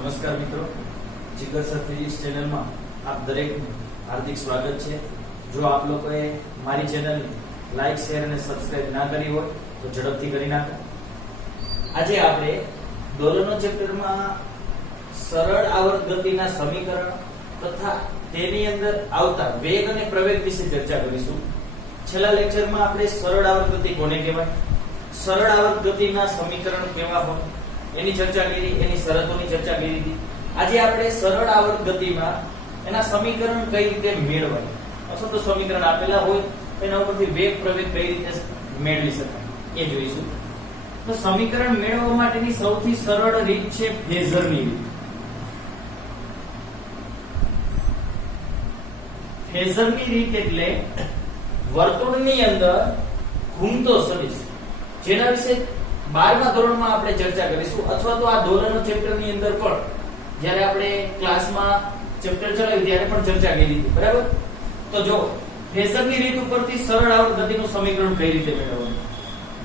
નમસ્કાર મિત્રો, જીગર sir physics ચેનલમાં આપ દરેકનું હાર્દિક સ્વાગત છે। જો આપ લોકોએ મારી ચેનલને લાઈક, શેર અને સબસ્ક્રાઇબ ના કરી હોય તો ઝડપથી કરી નાખો। આજે આપણે દોલનો ચેપ્ટરમાં સરળ આવર્ત ગતિના સમીકરણ તથા તેની અંદર આવતા વેગ અને પ્રવેગ વિશે ચર્ચા કરીશું। છેલ્લા લેક્ચરમાં આપણે સરળ આવર્ત ગતિ કોને કહેવાય, સરળ આવર્ત ગતિના સમીકરણ કેવા હોય એની ચર્ચા કરી, એની શરતોની ચર્ચા કરી હતી। આજે આપણે સરળ આવર્ત ગતિમાં એના સમીકરણ કઈ રીતે મેળવાય અથવા તો સમીકરણ આપેલા હોય એના ઉપરથી વેગ પ્રવેગ કઈ રીતે મેળવી શકાય એ જોઈશું। તો સમીકરણ મેળવવા માટેની સૌથી સરળ રીત છે ફેઝરની રીત। ફેઝરની રીત એટલે વર્તુળની અંદર ઘૂમતો સદિશ, જેના વિશે 12મા ધોરણમાં આપણે ચર્ચા કરીશું અથવા તો આ દોલનો ચેપ્ટરની અંદર પણ જ્યારે આપણે ક્લાસમાં ચેપ્ટર ચલાવ્યું ત્યારે પણ ચર્ચા કરી હતી, બરાબર। તો જો ફેઝરની રીત ઉપરથી સરળ આવર્ત ગતિનું સમીકરણ કઈ રીતે મેળવવાનું,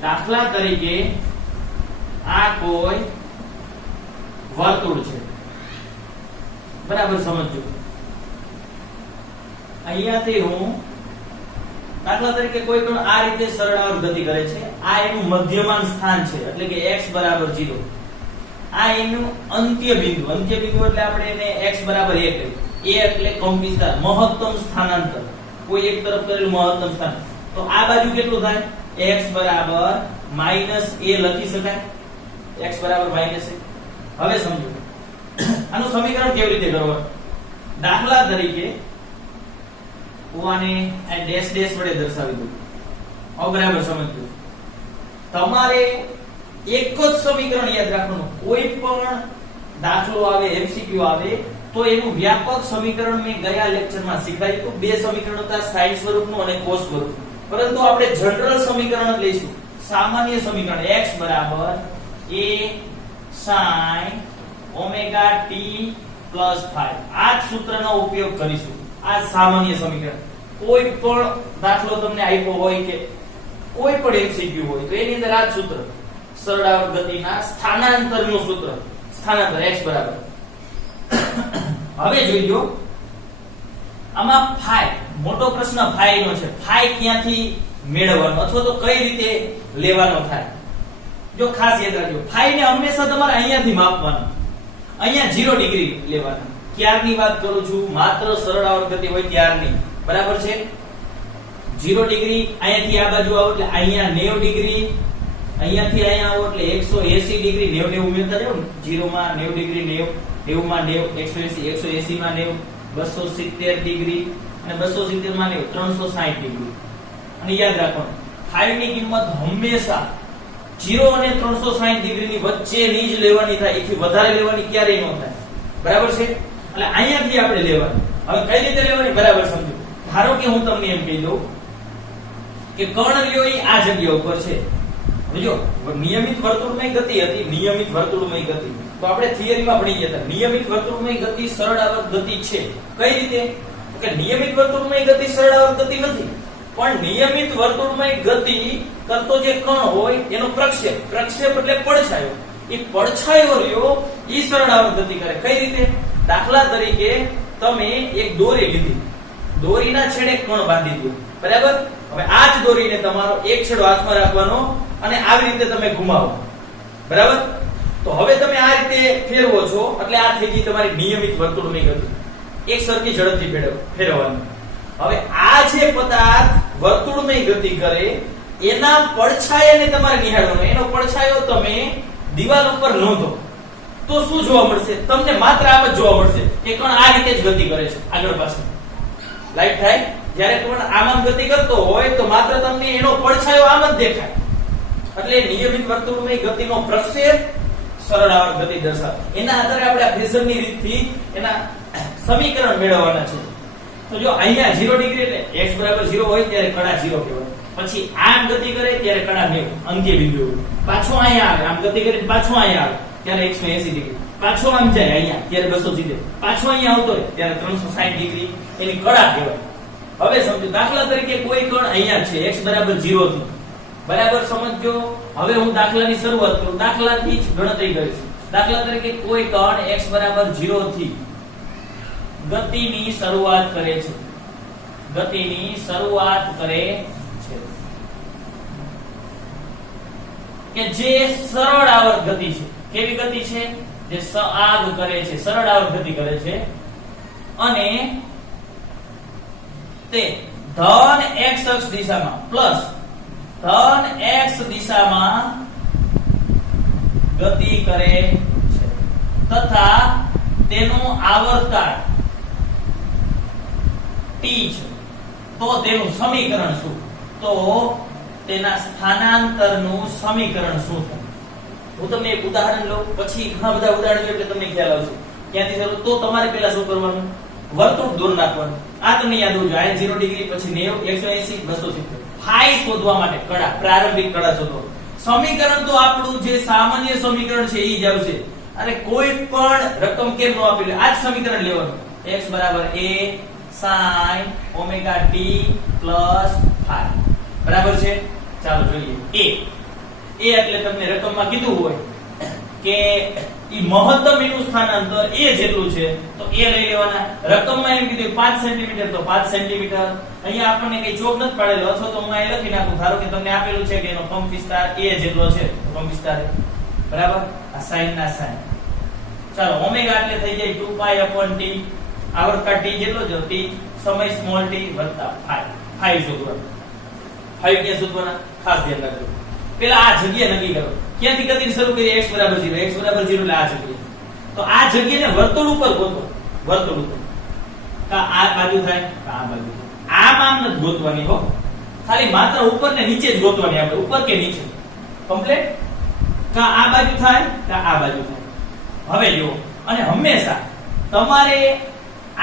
દાખલા તરીકે આ કોઈ વર્તુળ છે, બરાબર સમજો। અહીંયાથી હું દાખલા તરીકે કોઈ પણ આ રીતે સરળ આવર્ત ગતિ કરે છે, આ એનું મધ્યમાન સ્થાન છે એટલે કે x બરાબર 0, આ એનું અંત્ય બિંદુ એટલે આપણે એને x બરાબર 1 કહીએ। a એટલે કંપનવિસ્તાર, મહત્તમ સ્થાનાંતર, કોઈ એક તરફ કરેલું મહત્તમ સ્થાન, તો આ બાજુ કેટલું થાય, x બરાબર -a લખી શકાય, x બરાબર -a। હવે સમજો આનું સમીકરણ કેવી રીતે કરવાનું। દાખલા તરીકે હું આને આ ડેશ ડેશ વડે દર્શાવી દઉં, હવે બરાબર સમજજો। તમારે એક જ સમીકરણ યાદ રાખવાનું, કોઈ પણ દાખલો આવે, MCQ આવે તો એનું વ્યાપક સમીકરણ મેં ગયા લેક્ચરમાં શીખવાડ્યું હતું। બે સમીકરણો હતા, સાઇન સ્વરૂપનું અને કોસ સ્વરૂપનું, પરંતુ આપણે જનરલ સમીકરણ જ લઈશું, સામાન્ય સમીકરણ x બરાબર a sin omega t plus 5, આ જ સૂત્રનો ઉપયોગ કરીશું। આ સામાન્ય સમીકરણ, કોઈ પણ દાખલો તમને આપ્યો હોય કે કોઈ પણ MCQ હોય તો એની અંદર આ જ સૂત્ર, સરળ આવર્ત ગતિના સ્થાનાંતરનું સૂત્ર, સ્થાનાંતર x બરાબર। હવે જોઈજો આમાં phi, મોટો પ્રશ્ન phi નો છે, phi ક્યાંથી મેળવવાનો અથવા તો કઈ રીતે લેવાનો થાય, જો ખાસ યાદ રાખજો, phi ને હંમેશા તમારે અહીંયાથી માપવાનું, અહીંયા 0 ડિગ્રી લેવાના। ક્યારની વાત કરું છું, માત્ર સરળ આવર્ત ગતિ હોય ત્યારની, બરાબર છે। 0 ડિગ્રી અહીંયાથી આ બાજુ આવો એટલે અહીંયા 90 ડિગ્રી, અહીંયાથી અહીંયા આવો એટલે 180 ડિગ્રી, 90 ઉમેરતા જાવ ને, 0 માં 90 ડિગ્રી, 90 માં 90, 180 માં 90, 270 ડિગ્રી અને 270 માં 90, 360 ડિગ્રી। અને યાદ રાખવાનું, phi ની કિંમત હંમેશા 0 અને 360 ડિગ્રીની વચ્ચેની જ લેવાની થાય, એથી વધારે લેવાની ક્યારેય ન થાય, બરાબર છે। એટલે અહીંયાથી આપણે લેવાની, હવે કઈ રીતે લેવાની બરાબર સમજો। ધારો કે હું તમને એમ કહી દઉં કે કર્ણ લ્યો એ આ જગ્યા ઉપર છે, જો નિયમિત વર્તુળમય ગતિ હતી, નિયમિત વર્તુળમય ગતિ તો આપણે થિયરીમાં ભણી ગયા હતા, નિયમિત વર્તુળમય ગતિ સરળ આવર્ત ગતિ છે। કઈ રીતે, તો કે નિયમિત વર્તુળમય ગતિ સરળ આવર્ત ગતિ નથી, પણ નિયમિત વર્તુળમય ગતિ કરતો જે કણ હોય એનો પ્રક્ષેપ, પ્રક્ષેપ એટલે પડછાયો, એ પડછાયો રહ્યો એ સરળ આવર્ત ગતિ કરે। કઈ રીતે, દાખલા તરીકે તમે એક દોરી લીધી, દોરીના છેડે કણ બાંધી દો, બરાબર। હવે આ જ દોરીને તમારો એક છેડો હાથમાં રાખવાનો અને આવી રીતે તમે ઘુમાવો, બરાબર। તો હવે તમે આ રીતે ફેરવો છો એટલે આ થઈ ગઈ તમારી નિયમિત વર્તુળમય ગતિ, એક સરખી ઝડપથી ફેરવવાનું। હવે આ જે પદાર્થ વર્તુળમય ગતિ કરે એના પડછાયાને તમારે નિહાળવાનો, એનો પડછાયો તમે દિવાલ ઉપર નોંધો તો શું જોવા મળશે, તમને માત્ર આમ જ જોવા મળશે કે કણ આ રીતે જ ગતિ કરે છે, આગળ પાછળ લાઈટ થાય, જ્યારે કણ આમ ગતિ કરતો હોય તો માત્ર તમને એનો પડછાયો આમ જ દેખાય, એટલે નિયમિત વર્તુળમય ગતિનો પ્રક્ષેપ સરળ આવર્ત ગતિ દર્શાવે। એના આધારે આપણે આ ફેઝરની રીતથી એના સમીકરણ મેળવવાના છે। તો જો અહીંયા 0 ડિગ્રી એટલે x બરાબર 0 હોય ત્યારે કણા 0 કહેવાય, પછી આમ ગતિ કરે ત્યારે કણા 90 અંત્ય બિંદુ હોય, પાછો અહીંયા આવે, આમ ગતિ કરે પાછો અહીંયા આવે ત્યારે 180 ડિગ્રી, પાછો આમ જાય અહીંયા ત્યારે 270, પાછો અહીંયા આવતો હોય ત્યારે 360 ડિગ્રી, એની કડા કહેવાય। હવે સમજો, દાખલા તરીકે કોઈ કણ અહીંયા છે x બરાબર 0 થી, બરાબર સમજો। હવે હું દાખલાની શરૂઆત કરું, દાખલાથી જ ગણતરી કરીશ। દાખલા તરીકે કોઈ કણ x બરાબર 0 થી ગતિની શરૂઆત કરે છે. ગતિની શરૂઆત કરે છે કે જે સરળ આવર્ત ગતિ છે. કેવી ગતિ છે? જે સઆગ કરે છે, સરળ આવર્ત ગતિ કરે છે અને તે ધન x અક્ષ દિશામાં પ્લસ ધન x દિશામાં ગતિ કરે છે તથા તેનો આવર્તકાળ t છે. તો તેનું સમીકરણ શું? તો તેના સ્થાનાંતરનું સમીકરણ શું થાય? હું તમને એક ઉદાહરણ લઉં, પછી ઘણા બધા ઉદાહરણો એટલે તમને ખ્યાલ આવશે ક્યાંથી શરૂ. તો તમારે પહેલા શું કરવાનું? વર્તુળ દોર નાખવાનું. આ તમને યાદ હોવું જોઈએ. 0 ડિગ્રી પછી 90 180 270 ફાઈ શોધવા માટે કડા, પ્રારંભિક કડા શોધો. સમીકરણ તો આપણું જે સામાન્ય સમીકરણ છે ઈ જ આવશે. અરે કોઈ પણ રકમ કેમ ન આપેલી, આ જ સમીકરણ લેવાનું. x બરાબર a sin omega t plus phi બરાબર છે. ચાલો જોઈએ. a એટલે તમને રકમમાં કીધું હોય કે ઈ મહત્તમ એનું સ્થાનાંતર a જેટલું છે તો a લઈ લેવાના. રકમમાં એમ કીધું 5 સેન્ટીમીટર તો 5 સેન્ટીમીટર. અહીંયા આપણને કઈ ચોક નથી પાડેલો, અથવા તો હું અહીં લખી નાખું. ધારો કે તમને આપેલું છે કે એનો કંપ વિસ્તાર a જેટલો છે, કંપ વિસ્તાર બરાબર. આ sin ના sin. ચાલો ઓમેગા એટલે થઈ જાય 2 pi t. આવર્તકાળ t જેટલો જ t, સમય સ્મોલ t વત્તા phi શોધવાનું. phi ક્યાં શોધવાના? ખાસ ધ્યાન રાખજો. પેલા આ જગ્યા નક્કી કરો. ક્યાંથી ગતિ શરૂ કરી? x બરાબર 0. x બરાબર 0 એટલે આ જગ્યા. તો આ જગ્યાને વર્તુળ ઉપર ગોતો. વર્તુળ ઉપર કા આ બાજુ થાય કા આ બાજુ થાય. આમ નથી ગોતવાની હો, ખાલી માત્ર ઉપર ને નીચે જ ગોતવાની. આપણે ઉપર કે નીચે કમ્પ્લીટ. કા આ બાજુ થાય કા આ બાજુ થાય. હવે જો, અને હંમેશા તમારે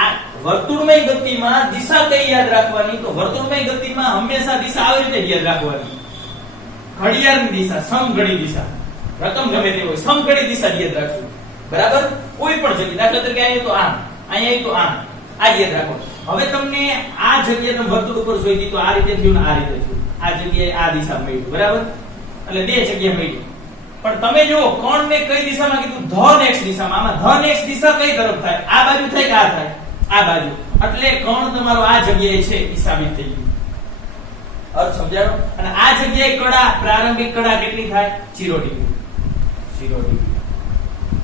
આ વર્તુળમય ગતિમાં દિશા કઈ યાદ રાખવાની? તો વર્તુળમય ગતિમાં હંમેશા દિશા આવી રીતે યાદ રાખવાની. ઘડિયાળની દિશા, સમઘડી દિશા. રકમ ગમે તે હોય, સમઘડી દિશા યાદ રાખશું. બરાબર? કોઈ પણ જગ્યાએ, દાખલા તરીકે અહીંયા તો આમ, અહીંયા તો આમ, આ યાદ રાખો. હવે તમને આ જગ્યાએ તમે વર્તુળ ઉપર જોઈ તો આ રીતે થયું ને આ રીતે થયું. આ જગ્યાએ આ દિશા મળી. બરાબર? એટલે બે જગ્યા મળી. પણ તમે જુઓ કોણને કઈ દિશામાં કીધું? ધન x દિશામાં. આમાં ધન x દિશા કઈ તરફ થાય? આ બાજુ થાય કે આ થાય? આ બાજુ. એટલે કોણ તમારો આ જગ્યાએ છે એ સાબિત થઈ ગયું. અર્થ સમજાયો? અને આ જગ્યાએ કડા, પ્રારંભિક કડા કેટલી થાય? 0 ડિગ્રી. 0 ડિગ્રી.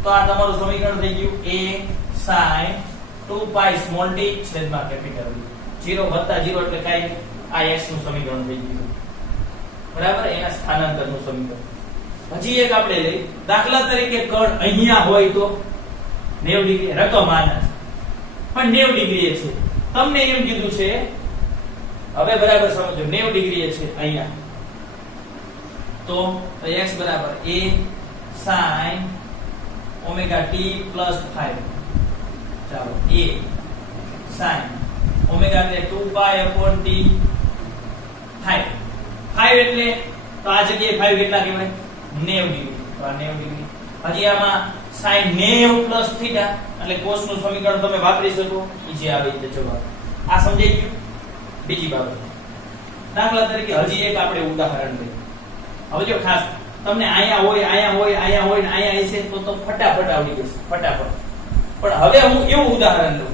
તો આ તમારું સમીકરણ થઈ ગયું a sin 2 pi small t છેદમાં કેપિટલ t. 0 વત્તા 0 એટલે કાઈ આ x નું સમીકરણ થઈ ગયું. બરાબર? એના સ્થાનાંતરનું સમીકરણ. હજી એક આપણે લઈ. દાખલા તરીકે કણ અહીંયા હોય તો 90 ડિગ્રી. રકમ આના પણ 90 ડિગ્રી છે. તમને એમ કીધું છે, હવે બરાબર સમજો, 90 ડિગ્રી છે અહીંયા. તો x બરાબર a sin omega t plus 5. ચાલો a sin ઓમેગા એટલે 2 pi t 5. 5 એટલે તો આ જગ્યાએ 5 કેટલા કહેવાય? 90 ડિગ્રી. તો આ 90 ડિગ્રી. હજી આમાં sin 90 પ્લસ થીટા એટલે cos નું સમીકરણ તમે વાપરી શકો. ઈ જે આવે તે જવાબ. આ સમજાઈ ગયું? બીજી બાબત, દાખલા તરીકે હજી એક આપણે ઉદાહરણ લઈએ. હવે જો ખાસ તમને અહીંયા હોય, અહીંયા હોય, અહીંયા હોય ને અહીંયા હશે તો ફટાફટ આવડી જશે. ફટાફટ. પણ હવે હું એવું ઉદાહરણ લઉં.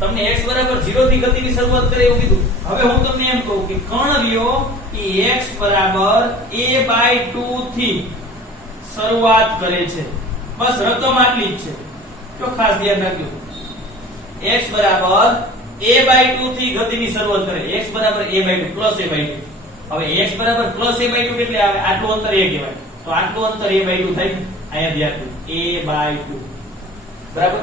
તમને x બરાબર 0 થી ગતિની શરૂઆત કરે એવું કીધું. હવે હું તમને એમ કહું કે કણ લ્યો એ x બરાબર a/2 થી શરૂઆત કરે છે. બસ રકમ આટલી જ છે. તો ખાસ ધ્યાન રાખજો. x બરાબર a/2 થી ગતિની શરૂઆત કરે. x બરાબર a/2 પ્લસ a/2. હવે x બરાબર પ્લસ a/2 કેટલે આવે? આટલું અંતર a કહેવાય. તો આટલું અંતર a/2 થાય. અહીંયા ધ્યાન દો. a/2 બરાબર.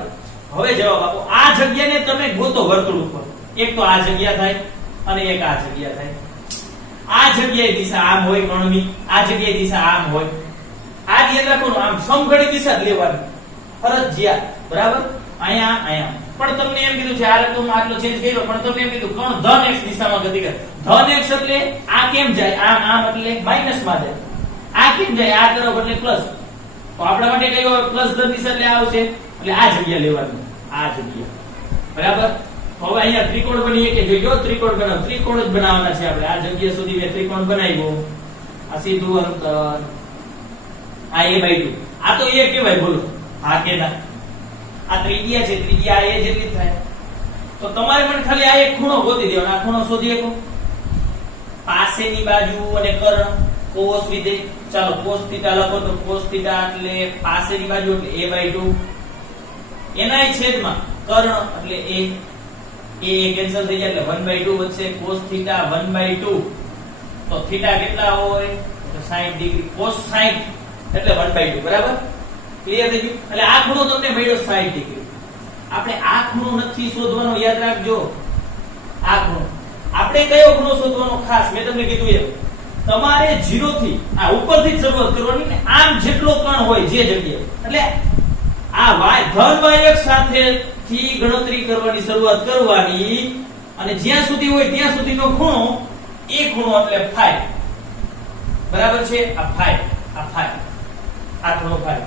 હવે જવાબ આપો. આ જગ્યાને તમે ગોતો વર્તુળ ઉપર. એક તો આ જગ્યા થાય અને એક આ જગ્યા થાય. આ જગ્યાએ દિશા આમ હોય કણની, આ જગ્યાએ દિશા આમ હોય. આ ધ્યાન રાખવાનું. આમ સમઘડી દિશા જ લેવાની ફરજિયાત. બરાબર? અહીંયા અહીંયા. પણ તમને એમ કીધું છે આ રકમમાં આટલો ચેન્જ કર્યો, પણ તમને એમ કીધું કણ ધન x દિશામાં ગતિ કરે. ધન x એટલે આ કેમ જાય? આમ આમ એટલે માઈનસ માં જાય. આ કેમ જાય? આ તરફ એટલે પ્લસ. તો આપણા માટે કઈ હોય? પ્લસ ધન દિશા એટલે આવશે. એટલે આ જગ્યા લેવાની. આ જગ્યા. બરાબર? હવે અહીંયા ત્રિકોણ બનીએ કે જોઈજો. ત્રિકોણ બનાવ. ત્રિકોણ જ બનાવવાના છે આપણે. આ જગ્યા સુધી મેં ત્રિકોણ બનાવ્યો. આ સીધું અંતર આ a/2. આ તો એ કહેવાય, બોલો હા કે ના? આ ત્રિજ્યા છે, ત્રિજ્યા એ જેટલી જ થાય. તો તમારે મને ખાલી આ એક ખૂણો ગોતી દેવાનો, આ ખૂણો શોધી શકો. પાસેની બાજુ અને કર્ણ cos વિધેય. ચાલો cos થીટા લખો તો cos થીટા એટલે પાસેની બાજુ એટલે a/2, એના છેદમાં કર્ણ એટલે a કેન્સલ થઈ જાય એટલે 1/2 વધશે. cos થીટા 1/2 તો થીટા કેટલા હોય તો 60 ડિગ્રી. cos 60 એટલે 1/2, બરાબર? ક્લિયર થઈ ગયું? એટલે આ ખૂણો તમને મળ્યો 60 ડિગ્રી. આપણે આ ખૂણો નથી શોધવાનો, યાદ રાખજો. આ ખૂણો આપણે કયો ખૂણો શોધવાનો? ખાસ મેં તમને કીધું એમ તમારે 0 થી આ ઉપરથી જ શરૂઆત કરવાની ને આમ જેટલો કણ હોય જે જગ્યાએ, એટલે આ ધન y અક્ષ સાથે થી ગણતરી કરવાની શરૂઆત કરવાની અને જ્યાં સુધી હોય ત્યાં સુધીનો ખૂણો એ ખૂણો એટલે ફાઈ. બરાબર છે? આ ફાઈ, આ ફાઈ, આ ખૂણો ફાઈ.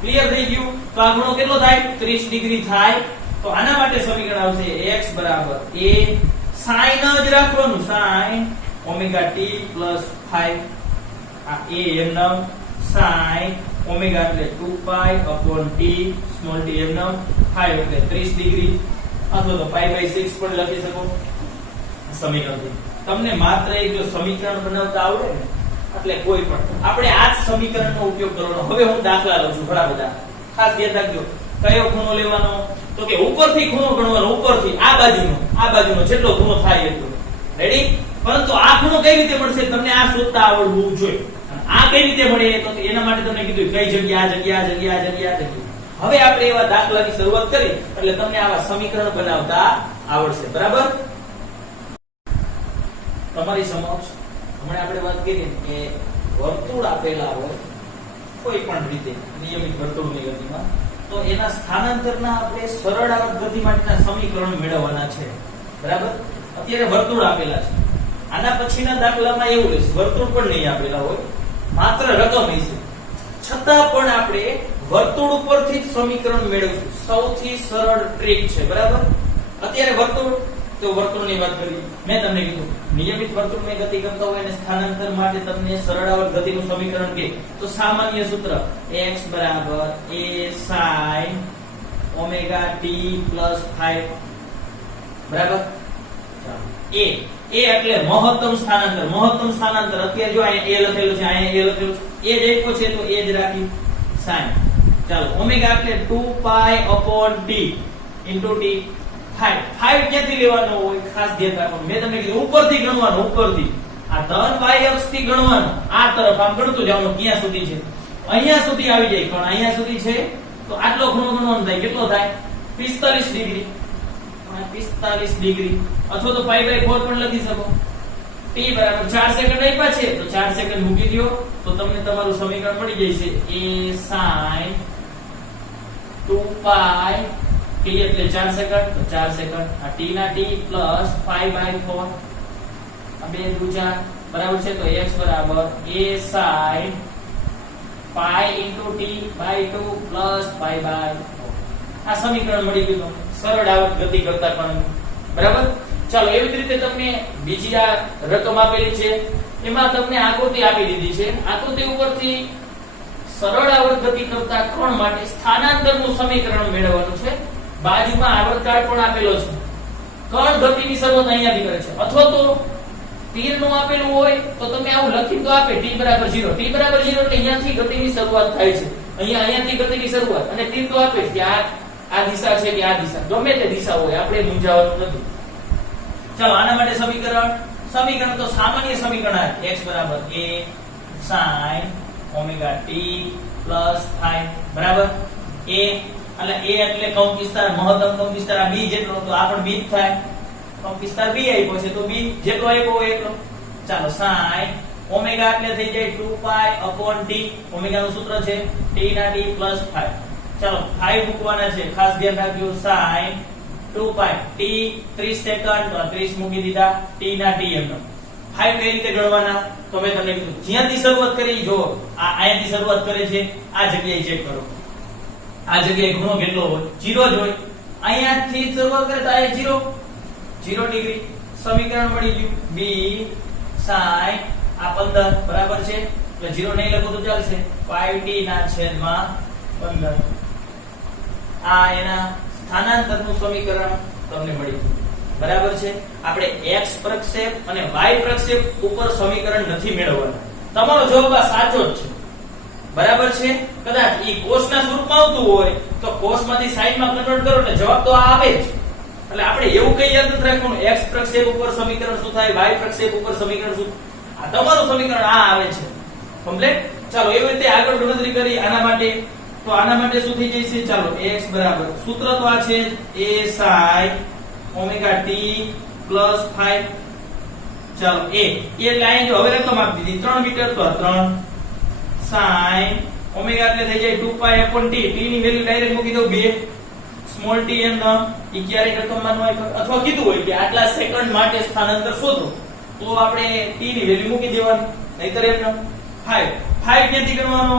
ક્લિયર થઈ ગયું? તો આ ખૂણો કેટલો થાય? 30 ડિગ્રી થાય. તો આના માટે સમીકરણ આવશે x બરાબર a sin જ રાખવાનું, sin omega t plus phi. આ a એમ નામ sin ઓમેગા એટલે 2 pi upon t small t એમ નામ phi એટલે 30 ડિગ્રી અથવા તો pi by 6 પણ લખી શકો સમીકરણથી. તમને માત્ર એક જો સમીકરણ બનાવતા આવડે ને એટલે કોઈ પણ આપણે આ જ સમીકરણનો ઉપયોગ કરવાનો. હવે હું દાખલા લઉં છું ઘણા બધા, ખાસ ધ્યાન રાખજો. કયો ખૂણો લેવાનો? તો કે ઉપરથી ખૂણો ગણવાનો, ઉપરથી આ બાજુનો જેટલો ખૂણો થાય એટલો. રેડી? પરંતુ આ ખૂણો કઈ રીતે મળશે? તમને આ શોધતા આવડવું જોઈએ. આ કઈ રીતે મળે? તો એના માટે તમને કીધું કઈ જગ્યા, આ જગ્યા, આ જગ્યા, આ જગ્યા, આ જગ્યા. હવે આપણે એવા દાખલાની શરૂઆત કરી એટલે તમને આવા સમીકરણ બનાવતા આવડશે. બરાબર? તમારી સમક્ષ હમણાં આપણે વાત કરીએ કે વર્તુળ આપેલા હોય કોઈ પણ રીતે નિયમિત વર્તુળની ગતિમાં, તો એના સ્થાનાંતરના આપણે સરળ આવર્ત ગતિ માટેના સમીકરણ મેળવવાના છે. બરાબર? અત્યારે વર્તુળ આપેલા છે. આના પછીના દાખલામાં એવું રહેશે, વર્તુળ પણ નહીં આપેલા હોય, માત્ર રકમ હશે. છતાં પણ આપણે વર્તુળ ઉપરથી જ સમીકરણ મેળવશું. સૌથી સરળ ટ્રીક છે. બરાબર? અત્યારે વર્તુળ, તો વર્તુળની વાત કરી. મેં તમને કીધું નિયમિત વર્તુળની ગતિ કરતા હોય અને સ્થાનાંતર માટે તમને સરળ આવર્ત ગતિનું સમીકરણ કે તો સામાન્ય સૂત્ર x બરાબર a sin omega t plus phi. બરાબર? ચાલો a એટલે મહત્તમ સ્થાનાંતર. મહત્તમ સ્થાનાંતર અત્યારે જો અહીંયા a લખેલું છે, અહીંયા a લખેલું છે, એ જ આપ્યો છે તો એ જ રાખી sin. ચાલો ઓમેગા એટલે 2 pi upon t into t. 5 ક્યાંથી લેવાનો હોય? ખાસ ધ્યાન રાખવાનું. મેં તમને કીધું ઉપરથી ગણવાનું, ઉપરથી. આ ધન y અક્ષ થી ગણવાનું. આ તરફ આમ ગણતું જવાનું ક્યાં સુધી છે. અહીંયા સુધી આવી જાય, પણ અહીંયા સુધી છે તો આટલો ખૂણો ગણવાનો થાય. કેટલો થાય? 45 ડિગ્રી. 45 ડિગ્રી અથવા તો pi by 4 પણ લખી શકો. t બરાબર 4 સેકન્ડ આપ્યા છે તો 4 સેકન્ડ મૂકી દો તો તમને તમારું સમીકરણ મળી જશે a sin 2 pi t એટલે 4 સેકન્ડ તો 4 સેકન્ડ. આ t ના t પ્લસ pi by 4 આ 2 દુ 4 બરાબર છે. તો x બરાબર a sin pi into t by 2 plus pi by 4. આ સમીકરણ મળી ગયું. સરળ આવર્ત ગતિ કરતા પણ. બરાબર? ચાલો એવી જ રીતે તમને બીજી આ રકમ આપેલી છે, એમાં તમને આકૃતિ આપી દીધી છે. આકૃતિ ઉપરથી સરળ આવર્ત ગતિ કરતા કોણ માટે સ્થાનાંતરનું સમીકરણ મેળવવાનું છે. બાજુમાં આવર્તકાળ પણ આપેલો છે. કણ ગતિની શરૂઆત અહીંયાથી કરે છે, અથવા તો તીરનું આપેલું હોય તો તમે આવું લખી તો આપે t બરાબર 0. t બરાબર 0 એટલે અહીંયાથી ગતિની શરૂઆત થાય છે. અહીંયાથી ગતિની શરૂઆત અને તીર તો આપે કે આ દિશા છે કે આ દિશા, ગમે તે દિશા હોય, આપણે મૂંઝાવાનું નથી. ચાલો આના માટે સમીકરણ તો સામાન્ય સમીકરણ x બરાબર a sin omega t plus phi. બરાબર? a એટલે કૌંસ વિસ્તાર, મહત્તમ કૌંસ વિસ્તાર આ b જેટલો, તો આ પણ b જ થાય. કૌંસ વિસ્તાર b આપ્યો છે તો b જેટલો આપ્યો હોય એટલો. ચાલો sin ઓમેગા એટલે થઈ જાય 2 pi upon t. ઓમેગા નું સૂત્ર છે t ના t પ્લસ phi. ચાલો phi મૂકવાના છે, ખાસ ધ્યાન રાખજો. sin 2 pi t 30 સેકન્ડ તો 30 મૂકી દીધા, t ના t એમ. phi કઈ રીતે ગણવાના તો મેં તમને કીધું જ્યાંથી શરૂઆત કરી, જો આ અહીંયાથી શરૂઆત કરે છે, આ જગ્યાએ ચેક કરો. આ જગ્યાએ ખૂણો કેટલો હોય? 0 જ હોય. અહીંયાથી શરૂઆત કરે તો આ 0 ડિગ્રી. સમીકરણ મળી ગયું b sin આ 15 બરાબર છે. એટલે 0 નહીં લખો તો ચાલશે 5t ના છેદમાં 15 આ એના સ્થાનાંતરનું સમીકરણ તમને મળ્યું બરાબર છે આપણે x પ્રક્ષેપ અને y પ્રક્ષેપ ઉપર સમીકરણ નથી મેળવવાના તમારો જવાબ આ સાચો જ છે બરાબર છે કદાચ ઈ કોસના સ્વરૂપમાં આવતું હોય તો કોસમાંથી સાઈનમાં કન્વર્ટ કરો એટલે જવાબ તો આ આવે જ એટલે આપણે એવું કઈ યાદ નથી રાખવાનું x પ્રક્ષેપ ઉપર સમીકરણ શું થાય y પ્રક્ષેપ ઉપર સમીકરણ શું આ તમારું સમીકરણ આ આવે છે કમ્પ્લીટ ચાલો એવી રીતે આગળ ગણતરી કરી આના માટે તો આના માટે શું થઈ જશે ચાલો x બરાબર સૂત્ર તો આ છે a sin omega t plus 5 ચાલો a એટલે અહીં જો હવે રકમ આપી દીધી 3 મીટર તો 3 sin ઓમેગા એટલે થઈ જાય 2 pi t t ની વેલ્યુ ડાયરેક્ટ મૂકી દઉં 2 સ્મોલ t એમ ન ઈ ક્યારે રકમમાં ન હોય અથવા કીધું હોય કે આટલા સેકન્ડ માટે સ્થાનાંતર શોધો તો આપણે t ની વેલ્યુ મૂકી દેવાની નહીતર એમ ન 5 ક્યાંથી ગણવાનો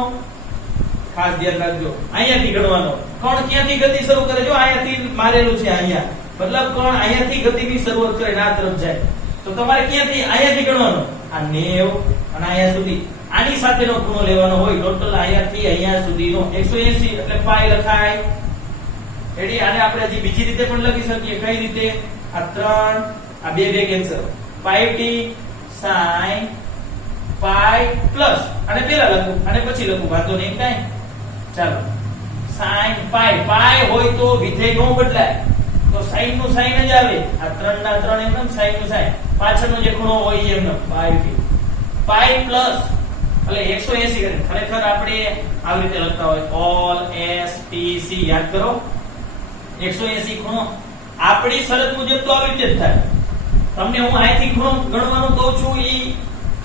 ખાસ ધ્યાન રાખજો અહીંયાથી ગણવાનો કણ ક્યાંથી ગતિ શરૂ કરે જો અહીંયાથી મારેલું છે અહીંયા મતલબ કણ અહીંયાથી ગતિની શરૂઆત કરે આ તરફ જાય તો તમારે ક્યાંથી અહીંયાથી ગણવાનો આ 90 અને અહીંયા સુધી આની સાથેનો ખૂણો લેવાનો હોય ટોટલ અહીંયાથી અહીંયા સુધીનો 180 એટલે પાઈ લખાય રેડી આને આપણે હજી બીજી રીતે પણ લખી શકીએ કઈ રીતે આ 3 આ બે કેન્સલ પાઈ t sin પાઈ પ્લસ અને પેલા લખું અને પછી લખું વાંધો નહીં કાઈ ચાલો sin પાઈ હોય તો વિધેય નો બદલાય તો sin નું sin જ આવે આ 3 ના 3 એકદમ sin નું sin પાછળનો જે ખૂણો હોય એમ પાઈ પ્લસ એટલે 180 કરે ખરેખર આપણે આવી રીતે લખતા હોય all s t c યાદ કરો 180 ખૂણો આપણી શરત મુજબ તો આવી રીતે જ થાય તમને હું અહીંથી ખૂણો ગણવાનું કહું છું ઈ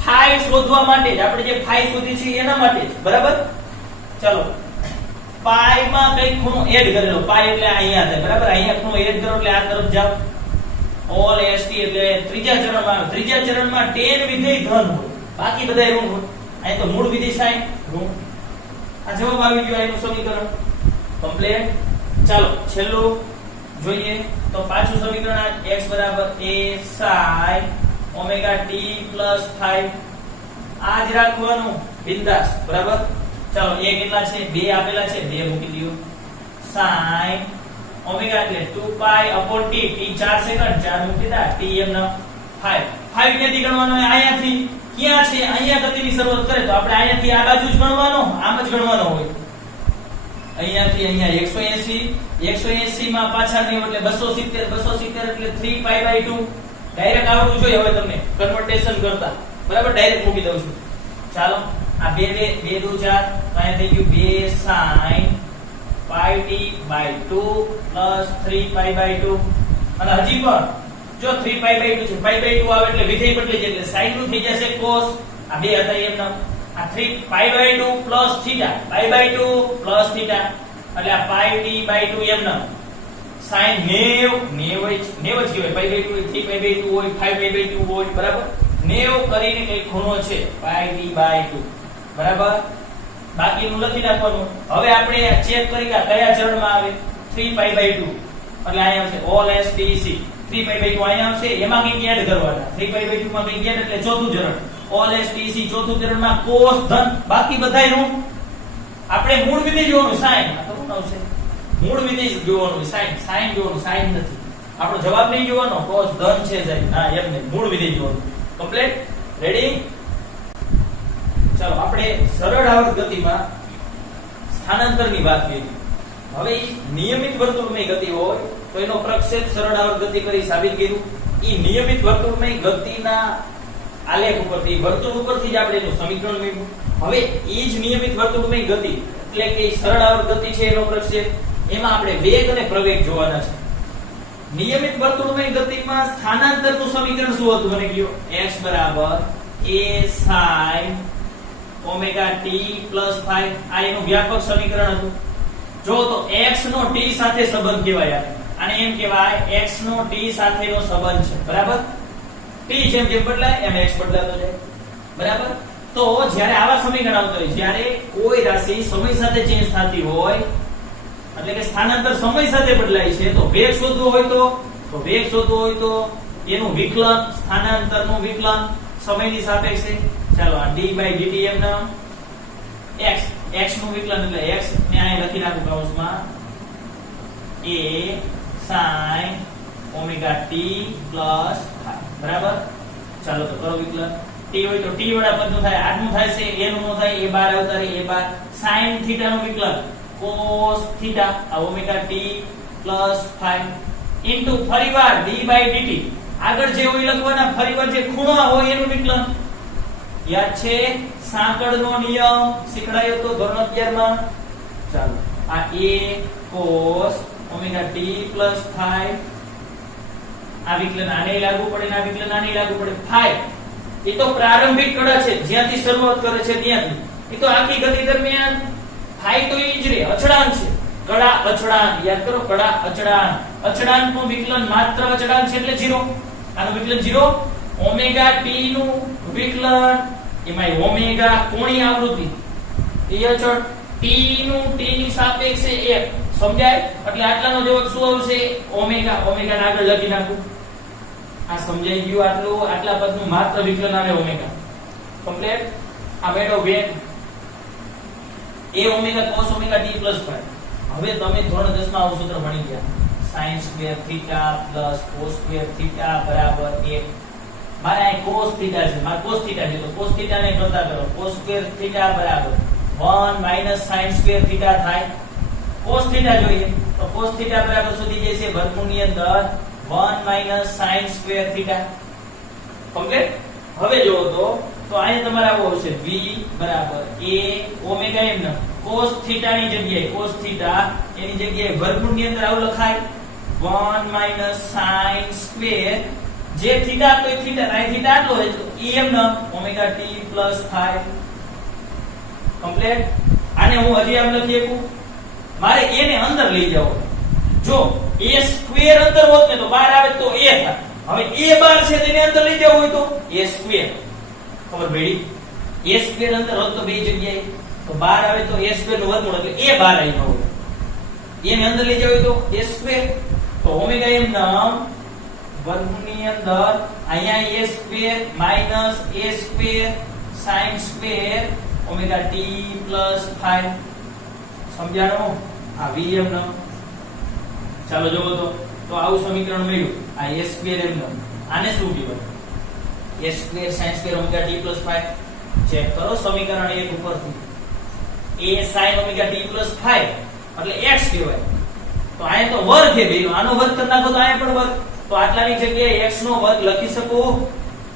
phi શોધવા માટે જ આપણે જે phi શોધી છે એના માટે જ બરાબર ચલો પાઈ માં કઈ ખૂણો એડ કરેલો પાઈ એટલે અહીંયા થાય બરાબર અહીંયા ખૂણો એડ કરો એટલે આ તરફ જાવ all st એટલે ત્રીજા ચરણમાં tan વિધેય ધન હોય બાકી બધા ઋણ હોય અહીં તો મૂળ વિધેય sin ઋણ આ જવાબ આવી ગયો એનું સમીકરણ કમ્પ્લીટ ચાલો છેલ્લું જોઈએ તો પાછું સમીકરણ x બરાબર a sin ઓમેગા t 5 આ જ રાખવાનું બિંદાસ બરાબર ચાલો a કેટલા છે 2 આપેલા છે 2 મૂકી દયો sin ઓમેગા એટલે 2 પાઈ t t 4 સેકન્ડ 4 મૂકી દા t એમ ન 5 ક્યાંથી ગણવાનો અહીંયાથી ક્યાં છે અહીંયા ગતિની શરૂઆત કરે તો આપણે અહીંયાથી આ બાજુ જ ગણવાનો આમ જ ગણવાનો હોય અહીંયાથી અહીંયા 180 માં પાછા નહીં એટલે 270 એટલે 3 pi/2 ડાયરેક્ટ આવડવું જોઈએ હવે તમને કન્વર્ટેશન કરતા બરાબર ડાયરેક્ટ મૂકી દઉં છું ચાલો આ 2 2 4 અહીંયા થઈ ગયું 2 sin pi t/2 3 pi/2 અને હજી પણ જો 3 pi/2 છે pi/2 આવે એટલે વિધેય બદલી જાય એટલે sin નું થઈ જશે cos આ બે હતા એમ ના આ 3 pi/2 θ pi/2 θ એટલે આ pi t/2 એમ ના sin 90 જ કહેવાય pi/2 3 pi/2 હોય 5 pi/2 હોય બરાબર 90 કરીને કઈ ખૂણો છે pi t/2 બરાબર બાકીનું લખી નાખવાનું હવે આપણે ચેક કરી કે કયા ચરણમાં આવે 3 pi/2 એટલે અહીંયા આવશે all s t c 3 pi/2 અહીંયા આવશે એમાં કઈ એડ કરવાના 3 pi/2 માં કઈ એડ એટલે ચોથું ચરણ all s t c ચોથું ચરણમાં cos ધન બાકી બધાય ઋણ આપણે મૂળ વિધેય જોવાનું sin આ તો શું આવશે મૂળ વિધેય જોવાનું sin જોવાનું sin નથી આપણો જવાબ નહીં જોવાનો cos ધન છે સાહેબ ના એમ નહીં મૂળ વિધેય જોવાનું કમ્પ્લીટ રેડી ચાલો આપણે સરળ આવર્ત ગતિમાં સ્થાનાંતરની વાત કરી હવે નિયમિત વર્તુળમય ગતિ હોય તો એનો પ્રક્ષેપ સરળ આવર્ત ગતિ કરી સાબિત કર્યું ઈ નિયમિત વર્તુળમય ગતિના આલેખ ઉપરથી વર્તુળ ઉપરથી જ આપણે એનું સમીકરણ મેળવ્યું હવે ઈ જ નિયમિત વર્તુળમય ગતિ એટલે કે સરળ આવર્ત ગતિ છે એનો પ્રક્ષેપ એમાં આપણે વેગ અને પ્રવેગ જોવાના છે નિયમિત વર્તુળમય ગતિમાં સ્થાનાંતરનું સમીકરણ શું હતું મને કહ્યું x બરાબર a sin ઓમેગા t 5 આ એનું વ્યાપક સમીકરણ હતું જો તો x નો t સાથે સંબંધ કહેવાય અને એમ કહેવાય x નો t સાથેનો સંબંધ છે બરાબર t જેમ જેમ બદલાય એમ x બદલાતો જાય બરાબર તો જ્યારે આવા સમીકરણ આવતો હોય જ્યારે કોઈ રાશિ સમય સાથે ચેન્જ થતી હોય એટલે કે સ્થાનાંતર સમય સાથે બદલાય છે તો વેગ શોધવો હોય તો એનું વિકલન સ્થાનાંતરનું વિકલન સમયની સાપેક્ષે ચાલો આ d/dt એમના x નું વિકલન એટલે x ને અહીં લખી નાખું કૌંસમાં a sin omega t plus બરાબર. ચાલો તો કરો વિકલન. t હોય તો t વડા પદનું થાય, આનું થાય છે a નું નો થાય, a બાર અવતારે a બાર sin થીટા નું વિકલન cos થીટા આ ઓમેગા t પ્લસ 5 ઇન્ટુ ફરીવાર d/dt આગળ જે હોય લખવાના, ફરીવાર જે ખૂણો હોય એનું વિકલન. યાદ છે સાંકળનો નિયમ શીખડાયો તો ધોરણ 11 માં. ચાલો આ a cos omega t plus 5 આ વિકલન આને લાગુ પડે ને આ વિકલન આને લાગુ પડે. 5 એ તો પ્રારંભિક કડા છે, જ્યાંથી શરૂઆત કરે છે ત્યાંથી. એ તો આખી ગતિ દરમિયાન 5 તો ઈ જ રે, અચળાંક છે. કડા અચળાંક યાદ કરો, કડા અચળાંક. અચળાંકનું વિકલન માત્ર અચળાંક છે એટલે 0. આનું વિકલન 0. ઓમેગા t નું વિકલન એમાં ઓમેગા કોણીય આવૃત્તિ એ અચળ, t નું t ની સાપેક્ષે 1 સમજાય. એટલે આટલાનો જવાબ શું આવશે? ઓમેગા. ઓમેગા ને આગળ લખી નાખું. આ સમજાઈ ગયું આટલું. આટલા પદનું માત્ર વિકલન આવે ઓમેગા. કમ્પ્લીટ. આ મેળો વેગ a omega cos omega t plus 5. હવે તમે ધોરણ 10 માં આવું સૂત્ર ભણી ગયા. sin square theta plus cos square theta બરાબર 1. મારે આ cos થીટા છે, મારે cos થીટા છે તો cos થીટા ને કરતા કરો. cos સ્ક્વેર થીટા બરાબર 1 માઈનસ sin સ્ક્વેર થીટા થાય. cos થીટા જોઈએ તો cos થીટા બરાબર સુધી જશે વર્ગમૂળની અંદર 1 minus sin square theta. Complete. હવે જોવો તો અહીંયા તમારે આવું આવશે v બરાબર a ઓમેગા m ના cos થીટા ની જગ્યાએ cos થીટા એની જગ્યાએ વર્ગમૂળની અંદર આવું લખાય 1 માઈનસ sin સ્ક્વેર જે થીટા તો થીટા અહીં થીટા આટલો હોય તો em ના ઓમેગા t પ્લસ 5. કમ્પ્લીટ. આને હું હજી આમ લખી શકું. મારે a ને અંદર લઈ જાવ. જો a સ્ક્વેર અંદર હોત ને તો બહાર આવે તો a થાય. હવે a બાર છે તેને અંદર લઈ જવું હોય તો a સ્ક્વેર. ખબર પડી? a સ્ક્વેર અંદર હોત તો બે જગ્યાએ તો બહાર આવે તો a સ્ક્વેર નું વર્ગમૂળ એટલે a બાર આવી હોય. a ને અંદર લઈ જવું હોય તો a સ્ક્વેર. તો ઓમેગા m ના વર્ગની અંદર અહીંયા a square minus a square sin square omega t plus 5. સમજાણો? આ vm નો. ચાલો જોવો તો આવું સમીકરણ મળ્યું. આ a સ્ક્વેર m નો આને શું કહેવાય? a square sin square omega t plus 5. Check કરો સમીકરણ 1 ઉપરથી. a sin omega t plus 5 એટલે x કહેવાય. તો આયા તો વર્ગ છે બેનો. આનો વર્ગ કરી નાખો તો આયા પણ વર્ગ. તો આટલાની જગ્યાએ x નો વર્ગ લખી શકો.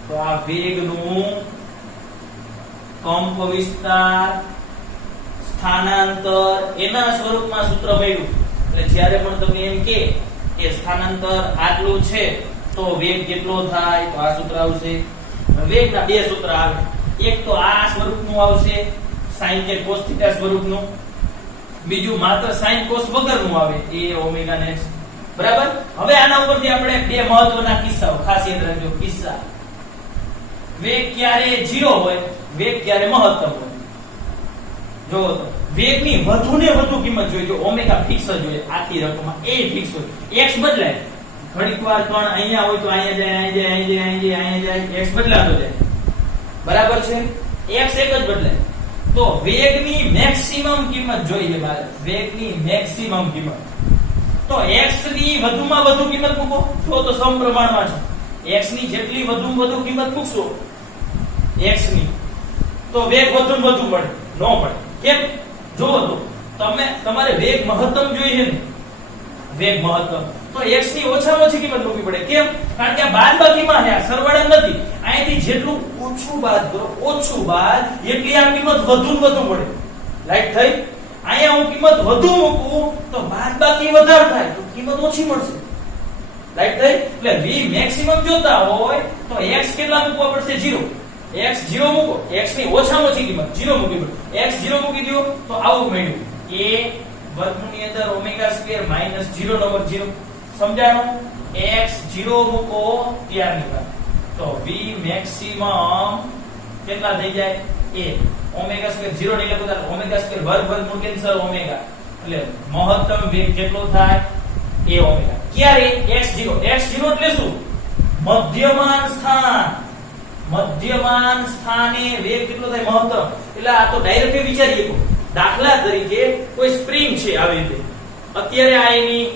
તો આ વેગનું કંપ વિસ્તાર સ્થાનાંતર એના સ્વરૂપમાં સૂત્ર મળ્યું. એટલે જ્યારે પણ તમને એમ કે સ્થાનાંતર આટલું છે તો વેગ કેટલો થાય તો આ સૂત્ર આવશે. વેગના બે સૂત્ર આવે. એક તો આ સ્વરૂપનું આવશે sin કે cos થીટા સ્વરૂપનું. બીજું માત્ર sin cos વગરનું આવે a ઓમેગા x. બરાબર. હવે આના ઉપરથી આપણે બે મહત્વના કિસ્સાઓ ખાસ યાદ રાખજો. કિસ્સા વેગ ક્યારે 0 હોય, વેગ ક્યારે મહત્તમ હોય. જો વેગની વધુ ને વધુ કિંમત જોઈએ. જો ઓમેગા ફિક્સ જ હોય આખી રકમમાં, a ફિક્સ હોય, x બદલાય. ઘણીક વાર કણ અહીંયા હોય તો અહીંયા જાય, અહીંયા જાય, અહીંયા જાય, અહીંયા જાય, x બદલાતો જાય. બરાબર છે? x એક જ બદલાય. તો વેગની મેક્સિમમ કિંમત જોઈએ મારે. વેગની મેક્સિમમ કિંમત. તો x ની વધુમાં વધુ કિંમત મૂકો. જો તો સમપ્રમાણમાં છે. x ની જેટલી વધુમાં વધુ કિંમત મૂકશો x ની તો વેગ વધુ ને વધુ પડે. નો પડે. કેમ? જો તો તમારે વેગ મહત્તમ જોઈએ ને, વેગ મહત્તમ તો x ની ઓછામાં ઓછી કિંમત મૂકવી પડે. કેમ? કારણ કે આ બાદબાકીમાં છે, આ સરવાળા નથી. અહીંથી જેટલું ઓછું બાદ કરો, ઓછું બાદ એટલી આ કિંમત વધુ ને વધુ મળે. રાઈટ થઈ? અહીંયા હું કિંમત વધુ મૂકું તો બાદબાકી વધારે થાય તો કિંમત ઓછી મળશે. રાઈટ થઈ? એટલે v મેક્સિમમ જોતા હોય તો x કેટલા મૂકવા પડશે? 0. x 0 મૂકો. x ની ઓછામાં ઓછી કિંમત 0 મૂકવી પડે. x 0 મૂકી દો તો આવું મળ્યું. a વર્ગની અંદર ઓમેગા સ્ક્વેર માઈનસ 0 નો વર્ગ 0. સમજાણું? x 0 મૂકો ત્યારની વાત. તો v મેક્સિમમ કેટલા થઈ જાય? a ઓમેગા સ્ક્વેર 0 નહીં લખો તો ઓમેગા સ્ક્વેર વર્ગ વર્ગમૂળ કેન્સલ ઓમેગા. એટલે મહત્તમ વેગ કેટલો થાય? a omega. ક્યારે? x 0. x 0 એટલે શું? મધ્યમાન સ્થાન. મધ્યમાન સ્થાને વેગ કેટલો થાય મહત્તમ. એટલે આ તો ડાયરેક્ટ વિચારીએ તો દાખલા તરીકે કોઈ સ્પ્રિંગ છે આવી રીતે, અત્યારે આ એની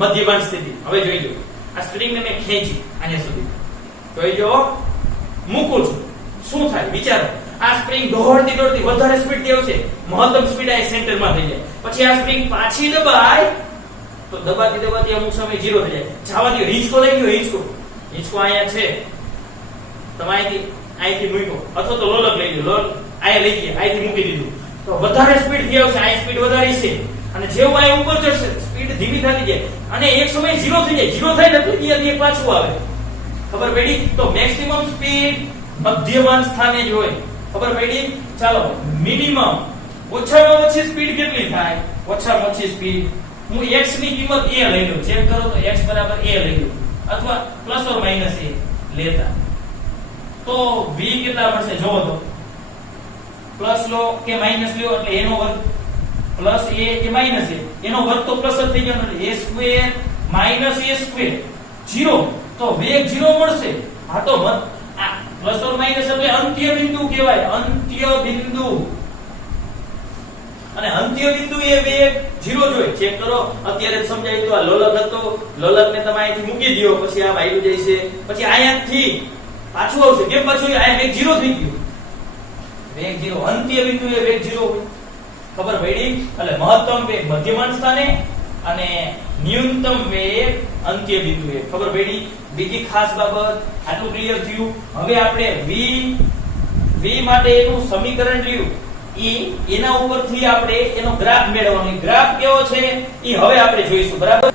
મધ્યમાન સ્થિતિ. હવે જોઈજો આ સ્પ્રિંગ ને મેં ખેંચી અહીંયા સુધી, જોઈજો મૂકું છું, શું થાય વિચારો. આ સ્પ્રિંગ દોડતી દોડતી વધારે સ્પીડ થી આવશે, મહત્તમ સ્પીડ આ સેન્ટરમાં થઈ જાય. પછી આ સ્પ્રિંગ પાછી દબાય તો દબાતી દબાતી અમુક સમય 0 થઈ જાય. જવા દો, હિંચકો લઈ ગયો, હિંચકો અહીંયા છે, તમે અહીંથી મૂકો, અથવા તો લોલક લઈ લો, લોલ અહીંયા લઈ ગયા, અહીંથી મૂકી દીધું તો વધારે સ્પીડ થી આવશે. આ સ્પીડ વધારી છે અને જેવું આ ઉપર ચડશે સ્પીડ ધીમી થતી જાય અને એક સમય 0 થઈ જાય. 0 થાય એટલે ત્યાં પાછું આવે. ખબર પડી? તો મેક્સિમમ સ્પીડ મધ્યમાન સ્થાને જ હોય. ખબર પડી? ચાલો મિનિમમ ઓછામાં ઓછી સ્પીડ કેટલી થાય? ઓછામાં ઓછી સ્પીડ હું x ની કિંમત a લઈ લઉં. ચેક કરો તો x બરાબર a લઈ લઉં અથવા પ્લસ ઓર માઈનસ a લેતા તો v કેટલા મળશે જોવો તો. પ્લસ લો કે માઈનસ લો એટલે a નો વર્ગ પ્લસ a કે માઈનસ a, એનો વર્ગ તો પ્લસ જ થઈ જવાનો એટલે a square minus a square 0. તો વેગ 0 મળશે. હા તો આ પ્લસ ઓર માઈનસ એટલે અંત્ય બિંદુ કહેવાય, અંત્ય બિંદુ. અને અંત્ય બિંદુ એ વેગ 0 જોઈએ. ચેક કરો અત્યારે જ સમજાયું તો આ લોલક હતો, લોલકને તમે અહીંથી મૂકી દો, પછી આ બાયુ જાય છે, પછી અહીંયાથી પાછું આવશે. કેમ પાછું? અહીંયા વેગ 0 થઈ ગયો, વેગ 0. અંત્ય બિંદુ એ વેગ 0 હોય. ખબર પડી? એટલે મહત્તમ વેગ મધ્યમાન સ્થાને અને ન્યૂનતમ વેગ અંત્ય બિંદુએ. ખબર પડી? બીજી ખાસ બાબત આટલું ક્લિયર થયું. હવે આપણે v માટે એનું સમીકરણ લીધું, એના ઉપરથી આપણે એનો ગ્રાફ મેળવવાનો. ગ્રાફ કેવો છે એ હવે આપણે જોઈશું. બરાબર?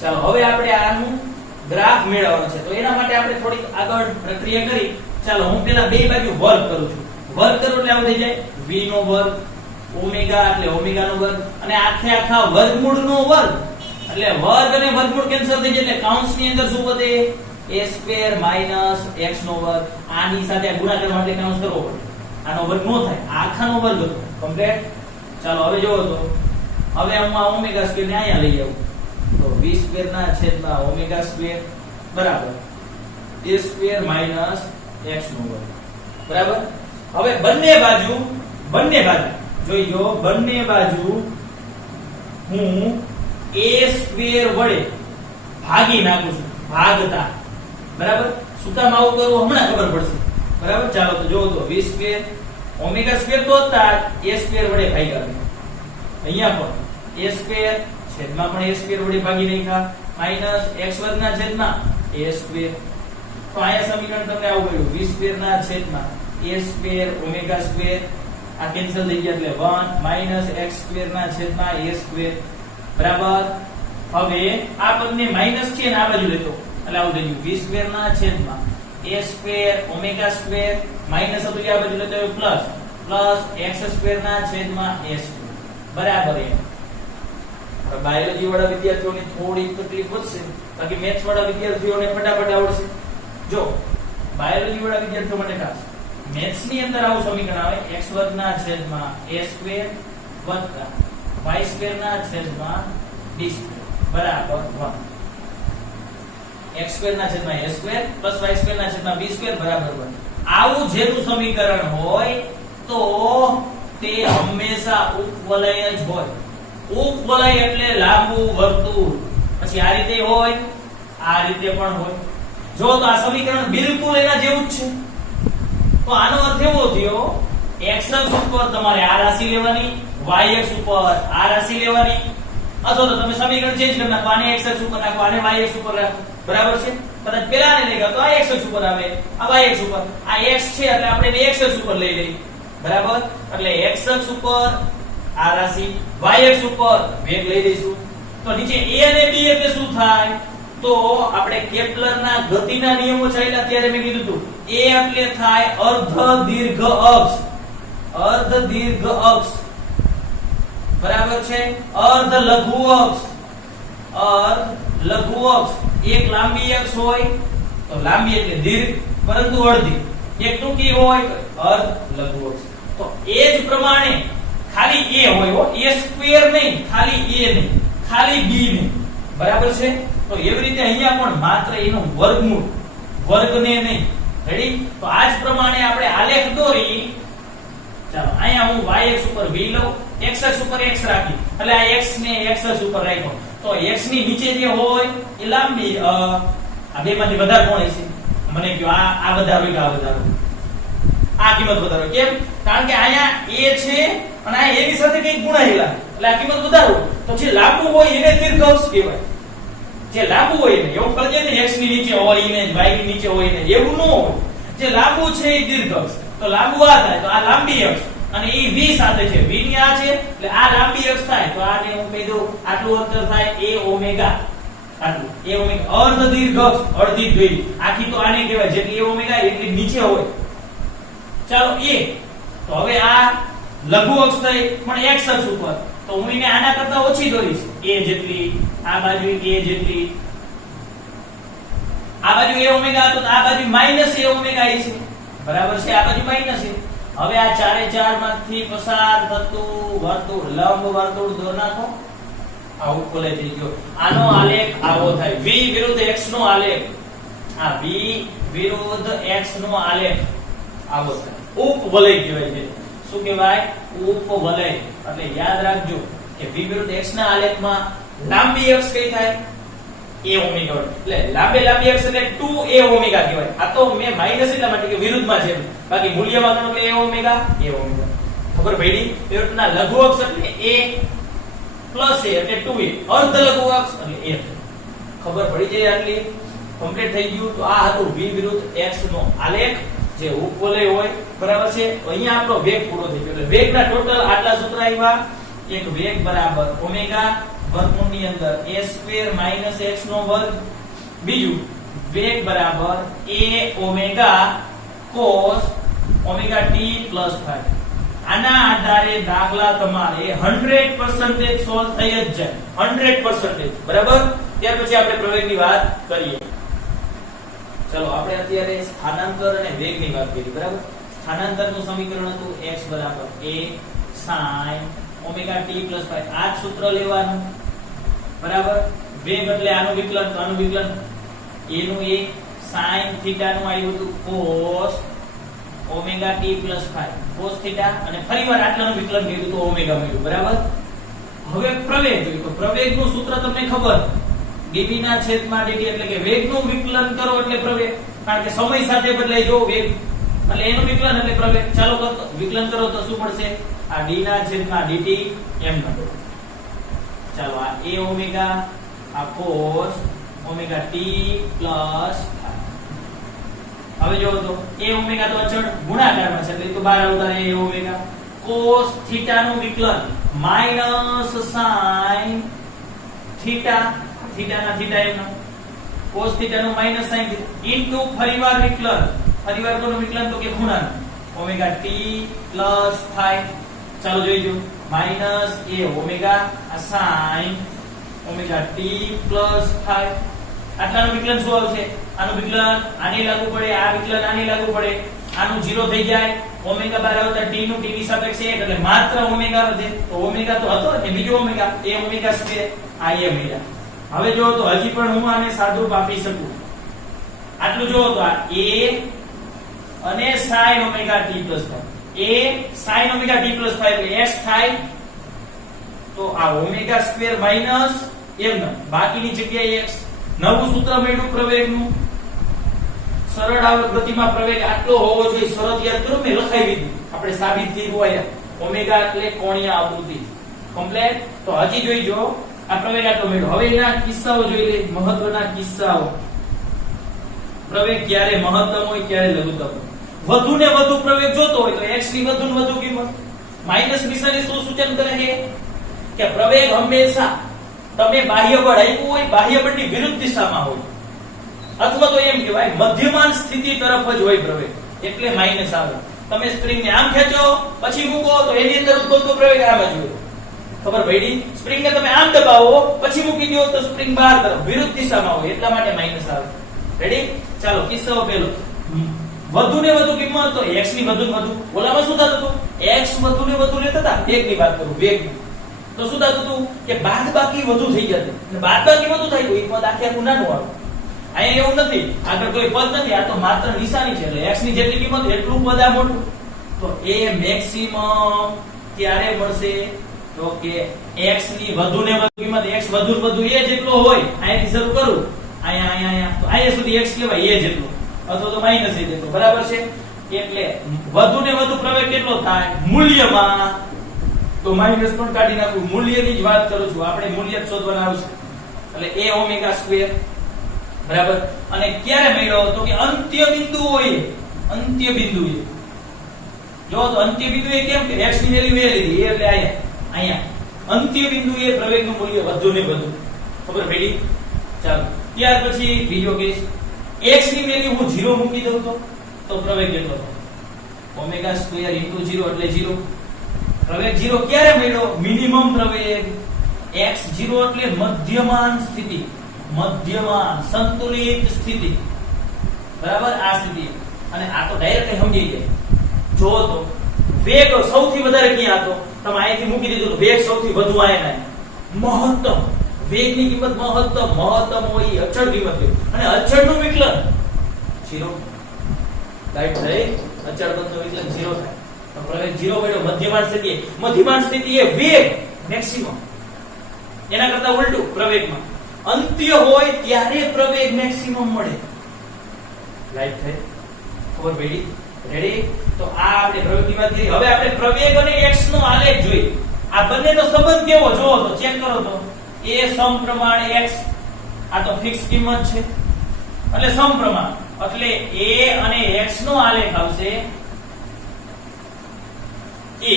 ચાલો હવે આપણે આનું ગ્રાફ મેળવવાનો છે. તો એના માટે આપણે થોડીક આગળ પ્રક્રિયા કરી. ચાલો હું પેલા બે બાજુ વર્ગ કરું છું. વર્ગ કરું એટલે આવું થઈ જાય v નો વર્ગ, ઓમેગા એટલે ઓમેગા નો વર્ગ, અને આખે આખા વર્ગમૂળ નો વર્ગ એટલે વર્ગ અને વર્ગમૂળ કેન્સલ થઈ જાય એટલે કૌંસની અંદર શું વધે? a સ્ક્વેર માઈનસ x નો વર્ગ. આની સાથે ગુણાકાર માટે કૌંસ કરવો પડે, આનો વર્ગ નો થાય, આખાનો વર્ગ હતો કમ્પ્લીટ. ચાલો હવે જોવો તો હવે હું આ ઓમેગા સ્ક્વેર ને અહીંયા લઈ આવું તો v સ્ક્વેર ના છેદમાં ઓમેગા સ્ક્વેર બરાબર a સ્ક્વેર માઈનસ x નો વર્ગ. બરાબર? હવે બંને બાજુ જોઈજો, બંને બાજુ હું a સ્ક્વેર વડે ભાગી નાખું છું, ભાગતા. બરાબર? શું કામ આવું કરવું હમણાં ખબર પડશે. બરાબર? ચાલો તો જોવો તો v સ્ક્વેર ઓમેગા સ્ક્વેર તો હતા, a સ્ક્વેર વડે ભાગ્યા. અહીંયા પણ a સ્ક્વેર છેદમાં પણ a સ્ક્વેર વડે ભાગી નાખ્યા માઈનસ x વર્ગ ના છેદમાં a સ્ક્વેર. તો અહીંયા સમીકરણ તમને આવું કર્યું, v સ્ક્વેર ના છેદમાં a સ્ક્વેર ઓમેગા સ્ક્વેર આ કેન્સલ થઈ ગયા એટલે 1 માઈનસ x સ્ક્વેર ના છેદમાં a સ્ક્વેર. બરાબર? હવે આ બંને માઈનસ છે ને આ બાજુ લેતો એટલે આવું થઈ ગયું v સ્ક્વેર ના છેદમાં a square omega square minus હતું આ બાજુ લેતો પ્લસ x સ્ક્વેર ના છેદમાં a સ્ક્વેર. બરાબર? બાયોલોજી વાળા વિદ્યાર્થીઓને થોડી તકલીફ વધશે, બાકી મેથ્સ વાળા વિદ્યાર્થીઓને ફટાફટ આવડશે. જો બાયોલોજી વાળા વિદ્યાર્થીઓ માટે ખાસ મેથ્સ ની અંદર આવું સમીકરણ આવે x વર્ગ ના છેદમાં a સ્ક્વેર વત્તા y સ્ક્વેર ના છેદમાં b સ્ક્વેર બરાબર 1. x સ્ક્વેર ના છેદમાં a square plus y square ના છેદમાં b સ્ક્વેર બરાબર 1. આવું જેનું સમીકરણ હોય તો તે હંમેશા ઉપવલય જ હોય. ઉપવલય એટલે લાંબુ વર્તુળ. પછી આ રીતે હોય, આ રીતે પણ હોય. જો તો આ સમીકરણ બિલકુલ એના જેવું જ છે. તો આનો અર્થ એવો થયો x અક્ષ ઉપર તમારે આ રાશિ લેવાની, y અક્ષ ઉપર આ રાશિ લેવાની, અથવા તો તમે સમીકરણ ચેન્જ કરી નાખો, આને x અક્ષ ઉપર નાખો, આને y અક્ષ ઉપર રાખો. બરાબર છે? કદાચ પેલાને લઈ ગયા તો આ x અક્ષ ઉપર આવે, આ y અક્ષ ઉપર. આ x છે એટલે આપણે એને x અક્ષ ઉપર લઈ લઈએ. બરાબર? એટલે x અક્ષ ઉપર આ રાશિ, y અક્ષ ઉપર વેગ લઈ લઈશું. તો નીચે a અને b એટલે શું થાય? તો આપણે કેપ્લરના ગતિના નિયમો ચાલ્યા ત્યારે મેં કીધું હતું a એટલે થાય અર્ધ દીર્ઘ અક્ષ. અર્ધ દીર્ઘ અક્ષ બરાબર છે? અર્ધ લઘુ અક્ષ, અર્ધ લઘુ અક્ષ. એક લાંબી અક્ષ હોય તો લાંબી એટલે દીર્ઘ પરંતુ અડધી, એક ટૂંકી હોય અર્ધ લઘુ અક્ષ. તો એ જ પ્રમાણે ખાલી a હોય, a સ્ક્વેર નહીં, ખાલી a નહીં, ખાલી b નહીં. બરાબર છે? તો એવી રીતે અહીંયા પણ માત્ર એનું વર્ગમૂળ વર્ગને નહીં. રેડી? તો આ જ પ્રમાણે આપણે આલેખ દોરી. ચાલો અહીંયા હું y અક્ષ ઉપર v લઉં, x અક્ષ ઉપર x રાખી, એટલે આ x ને x અક્ષ ઉપર રાખ્યો. તો x ની નીચે જે હોય એ લાંબી આ બેમાંથી વધારે કોણ હશે? મને કહો આ વધારો કે આ વધારો? આ કિંમત વધારો. કેમ? કારણ કે અહીંયા a છે અને આ a ની સાથે કંઈક ગુણાયેલા, એટલે આ કિંમત વધારો. તો જે લાંબુ હોય એને દીર્ઘ અક્ષ કહેવાય. જે લાંબુ હોય ને એવું કરજે ને, x ની નીચે હોય ને y ની નીચે હોય ને એવું ન હોય. જે લાંબુ છે એ દીર્ઘ અક્ષ. તો લાંબુ આ થાય તો આ લાંબી અક્ષ, અને એ v સાથે છે, v ની આ છે એટલે આ લાંબી અક્ષ થાય. તો આને હું કહી દઉં આટલું અંતર થાય a ઓમેગા. આટલું a ઓમેગા અર્ધ દીર્ઘ અક્ષ, અડધી દ્વિ. આખી તો આને કહેવાય જેટલી a ઓમેગા એટલી નીચે હોય. ચાલો a. તો હવે આ લઘુ અક્ષ થઈ પણ x અક્ષ ઉપર. તો હું એને આના કરતા ઓછી દોરીશ, a જેટલી. આ બાજુ a જેટલી. આ બાજુ a ઓમેગા તો આ બાજુ માઈનસ a ઓમેગા છે. બરાબર છે? આ બાજુ માઈનસ છે. હવે આ ચારે ચાર માંથી પસાર થતું વર્તુળ, લંબ વર્તુળ દોર નાખો. આવું કોલે થઈ ગયો. આનો આલેખ આવો થાય, v વિરુદ્ધ x નો આલેખ. આ v વિરુદ્ધ x નો આલેખ આવો થાય. ઉપવલય કહેવાય છે. શું કહેવાય? ઉપવલય. એટલે યાદ રાખજો કે v વિરુદ્ધ x ના આલેખમાં લાંબી અક્ષ કઈ થાય? a omega. એટલે લાંબી અક્ષ એટલે 2a ઓમેગા કહેવાય. આ તો મેં માઈનસ એટલા માટે કે વિરુદ્ધમાં છે, બાકી મૂલ્યમાં ગણો એટલે a ઓમેગા. ખબર પડી? એ રીતના લઘુ અક્ષ એટલે a પ્લસ a એટલે 2a. અર્ધ લઘુ અક્ષ એટલે a. ખબર પડી જાય આટલી? કમ્પ્લીટ થઈ ગયું. તો આ હતું v વિરુદ્ધ x નો આલેખ જે ઉપવલય હોય. બરાબર છે? અહીંયા આપણો વેગ પૂરો થઈ ગયો. એટલે વેગના ટોટલ આટલા સૂત્ર આવ્યા. એક વેગ બરાબર ઓમેગા વર્ગમૂળની અંદર a સ્ક્વેર માઈનસ x નો વર્ગ. બીજું વેગ બરાબર a omega cos omega t plus 5. આના આધારે દાખલા તમારે 100% સોલ્વ થઈ જ જાય. 100%. બરાબર? ત્યાર પછી આપણે પ્રવેગની વાત કરીએ. ચલો આપણે અત્યારે સ્થાનાંતર અને વેગની વાત કરી. બરાબર? સ્થાનાંતરનું સમીકરણ હતું x બરાબર a sin omega t plus 5. આ જ સૂત્ર લેવાનું. બરાબર? વેગ એટલે આનું વિકલન, તો આનું વિકલન a નું a sin થીટા નું આવ્યું હતું cos omega t plus 5 cos theta, અને ફરીવાર આટલાનું વિકલન કર્યું તો ઓમેગા મળ્યું. બરાબર? હવે પ્રવેગ જોઈએ. તો પ્રવેગનું સૂત્ર તમને ખબર, dv ના છેદમાં dt એટલે કે વેગનું વિકલન કરો એટલે પ્રવેગ. કારણ કે સમય સાથે બદલાય જો વેગ, એટલે એનું વિકલન એટલે પ્રવેગ. ચાલો વિકલન કરો તો શું મળશે? આ d ના છેદમાં dt એમ ન. ચાલો આ a ઓમેગા, આ cos ઓમેગા t પ્લસ 5. હવે જો તો a ઓમેગા તો અચળ ગુણાકારમાં છે એટલે તો બહાર આવતા રહે a ઓમેગા. cos થીટા નું વિકલન માઈનસ sin થીટા, થીટા ના થીટા એમ. cos થીટા નું માઈનસ sin ઇન્ટુ ફરીવાર વિકલન. ફરીવાર કોનું વિકલન? તો કે ખૂણાનું. Omega t plus 5. ચાલો જોઈજો. માઈનસ a ઓમેગા આ sin ઓમેગા t પ્લસ 5. આટલાનું વિકલન શું આવશે? આનું વિકલન આને લાગુ પડે, આ વિકલન આને લાગુ પડે, આનું 0 થઈ જાય. ઓમેગા બહાર આવતા t નું t ની સાપેક્ષે 1 એટલે માત્ર ઓમેગા વધે. તો ઓમેગા તો હતો ને, બીજો ઓમેગા a ઓમેગા સ્ક્વેર આ a મળ્યા. હવે જો તો હજી પણ હું આને સાદું આપી શકું. આટલું જો તો આ a અને sin omega t plus 5. a sin omega t plus 5 એટલે s થાય. તો આ ઓમેગા સ્ક્વેર માઈનસ m બાકીની જગ્યાએ x. નવું સૂત્ર મળ્યું પ્રવેગનું. સરળ આવર્ત ગતિમાં પ્રવેગ આટલો હોવો જોઈએ. શરત યાદ કરો, મેં લખાવી દીધી. આપણે સાબિત કર્યું આયા. ઓમેગા એટલે કોણીય આવૃત્તિ. કમ્પ્લીટ. તો હજી જોઈજો આ પ્રવેગ આટલો મળ્યો. હવે એના કિસ્સાઓ જોઈ લે, મહત્વના કિસ્સાઓ. પ્રવેગ ક્યારે મહત્તમ હોય, ક્યારે લઘુત્તમ હોય. વધુ ને વધુ પ્રવેગ જોતો હોય તો x ની વધુ ને વધુ કિંમત. માઈનસ નિશાની શું સૂચન કરે છે? કે પ્રવેગ હંમેશા તમે બાહ્ય બળ આપ્યું હોય, બાહ્ય બળની વિરુદ્ધ દિશામાં હોય, અથવા તો એમ કહેવાય મધ્યમાન સ્થિતિ તરફ જ હોય પ્રવેગ, એટલે માઈનસ આવે. તમે સ્પ્રિંગને આમ ખેંચો પછી મૂકો તો એની અંદર ઉદ્ભવતો પ્રવેગ આમ જ હોય. ખબર પડી? સ્પ્રિંગને તમે આમ દબાવો પછી મૂકી દો તો સ્પ્રિંગ બહાર તરફ વિરુદ્ધ દિશામાં હોય, એટલા માટે માઈનસ આવે. રેડી? ચાલો કિસ્સો પહેલો. વધુ ને વધુ કિંમત તો x ની વધુ ને વધુ. ઓલામાં શું થતું હતું? x વધુ ને વધુ લેતા હતા. વેગની વાત કરું, વેગ. તો શું થતું હતું કે બાદબાકી વધુ થઈ જતી. અને બાદબાકી વધુ થાય તો એક પદ આખે આખું નાનું આવે. અહીંયા એવું નથી, આગળ કોઈ પદ નથી, આ તો માત્ર નિશાની છે એટલે x ની જેટલી કિંમત એટલું પદ આ મોટું. તો એ મેક્સિમમ ત્યારે મળશે તો કે x ની વધુ ને વધુ કિંમત x વધુ ને વધુ એ જેટલો હોય, અહીંથી શરૂ કરું અહીંયા તો અહીંયા સુધી x કહેવાય એ જેટલો અથવા તો માઈનસ એ જેટલો, બરાબર છે. એટલે વધુ ને વધુ પ્રવેગ કેટલો થાય મૂલ્યમાં, તો માઈનસ પણ કાઢી નાખું, મૂલ્યની જ વાત કરું છું, આપણે મૂલ્ય જ શોધવાના આવશે. એટલે a ઓમેગા સ્ક્વેર બરાબર. અને ક્યારે મળ્યો તો કે અંત્ય બિંદુઓએ, અંત્ય બિંદુએ જો તો અંત્ય બિંદુએ કેમ કે x ની વેલ્યુ એ લીધી એટલે અહીંયા અંત્ય બિંદુએ પ્રવેગનું મૂલ્ય વધુ ને વધુ, ખબર પડી. ચાલો ત્યાર પછી બીજો કેસ, x ની વેલ્યુ હું 0 મૂકી દઉં તો પ્રવેગ કેટલો થાય ઓમેગા સ્ક્વેર ઇન્ટુ 0 એટલે 0. પ્રવેગ 0 ક્યારે મળ્યો મિનિમમ પ્રવેગ, x 0 એટલે મધ્યમાન સ્થિતિ, મધ્યમાન સંતુલિત સ્થિતિ, બરાબર આ સ્થિતિ. અને આ તો ડાયરેક્ટ સમજી જાય. જો તો વેગ સૌથી વધારે ક્યાં હતો, તમે અહીંથી મૂકી દીધું તો વેગ સૌથી વધુ આયા મહત્તમ, વેગની કિંમત મહત્તમ હોય અચળ કિંમત હોય, અને અચળનું વિકલન 0. રાઈટ થઈ, અચળ પદનું વિકલન 0 થાય તો પ્રવેગ 0 મળ્યો મધ્યમાન સ્થિતિ એ વેગ મેક્સિમમ, એના કરતા ઉલટું પ્રવેગમાં અંત્ય હોય ત્યારે પ્રવેગ મેક્સિમમ મળે. રાઈટ થઈ, ખબર પડી. રેડી. તો આ આપણે પ્રવેગની વાત કરી. હવે આપણે પ્રવેગ અને x નો આલેખ જોઈએ. આ બંનેનો સંબંધ કેવો જોવો તો ચેક કરો તો a સમપ્રમાણ x, આ તો ફિક્સ કિંમત છે એટલે સમપ્રમાણ, એટલે a અને x નો આલેખ આવશે a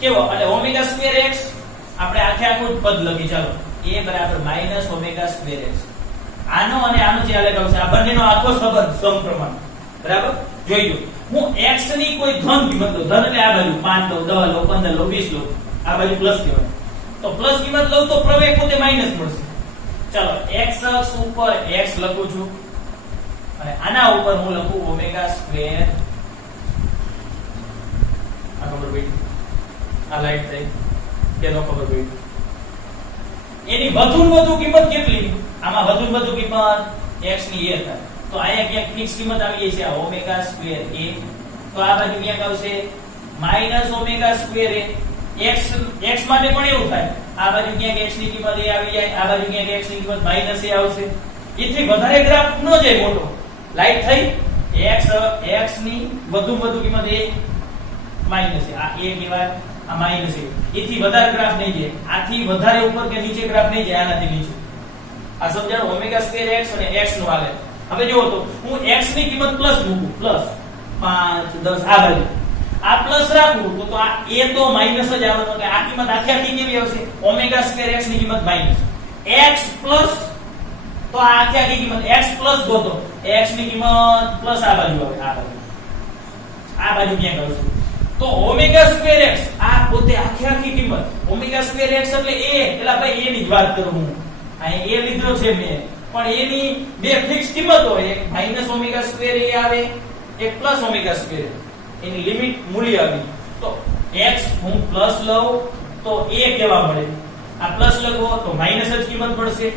કેવો, એટલે ઓમેગા સ્ક્વેર x આપણે આખું પદ લખી. ચાલો a બરાબર માઈનસ ઓમેગા સ્ક્વેર x, આનો અને આનો જે આલેખ આવશે આ બંનેનો આખો સંબંધ સમપ્રમાણ, બરાબર. જોઈ લો, હું x ની કોઈ ધન કિંમત લઉં, ધન એટલે આ બાજુ 5 લો 10 લો 15 લો 20 લો, આ બાજુ પ્લસ કહેવાય, તો પ્લસ કિંમત લઉં તો પ્રવેગ પોતે માઈનસ મળશે. ચાલો x અક્ષ ઉપર x લખું છું અને આના ઉપર હું લખું ઓમેગા સ્ક્વેર. આ ખબર પડી, આ લાઈટ થઈ કેનો ખબર પડી. એની વધુ કિંમત કેટલી, આમાં વધુ કિંમત x ની એ થાય તો અહીંયા ક્યાંક ફિક્સ કિંમત આવી ગઈ છે આ ઓમેગા સ્ક્વેર a, તો આ બાજુ ક્યાંક આવશે minus omega square a. x માટે પણ એવું થાય, આ બાજુ ક્યાંક x ની કિંમત a આવી જાય, આ બાજુ ક્યાંક x ની કિંમત માઈનસ a આવશે. એથી વધારે ગ્રાફ ન જાય મોટો. લાઈટ થઈ, x ની વધુ કિંમત a માઈનસ a, આ a કહેવાય, આ માઈનસ a. એથી વધારે ગ્રાફ નહીં જાય, આથી વધારે ઉપર કે નીચે ગ્રાફ નહીં જાય, આનાથી નીચે. આ સમજાણો ઓમેગા સ્ક્વેર x અને x નો આલેખ. હવે જુઓ તો હું x ની કિંમત પ્લસ મૂકું, પ્લસ 5 10 આ બાજુ આ પ્લસ રાખું તો આ a તો માઈનસ જ આવવાનો, કે આ કિંમત આખી કેવી આવશે ઓમેગા સ્ક્વેર x ની કિંમત માઈનસ x પ્લસ, તો આ આખી કિંમત x પ્લસ ગોતો, x ની કિંમત પ્લસ આ બાજુ આવે, આ બાજુ ક્યાં આવશે તો ઓમેગા સ્ક્વેર x, આ પોતે આખી કિંમત ઓમેગા સ્ક્વેર x એટલે a, એલા ભાઈ a ની જ વાત કરું હું, અહીં a લીધો છે મેં, પણ a ની બે ફિક્સ કિંમત હોય, એક માઈનસ ઓમેગા સ્ક્વેર a આવે, એક પ્લસ ઓમેગા સ્ક્વેર, એની લિમિટ મૂલ્ય આવી. તો x હું પ્લસ લઉં તો a કેવા મળે, આ પ્લસ લખો તો માઈનસ જ કિંમત પડશે.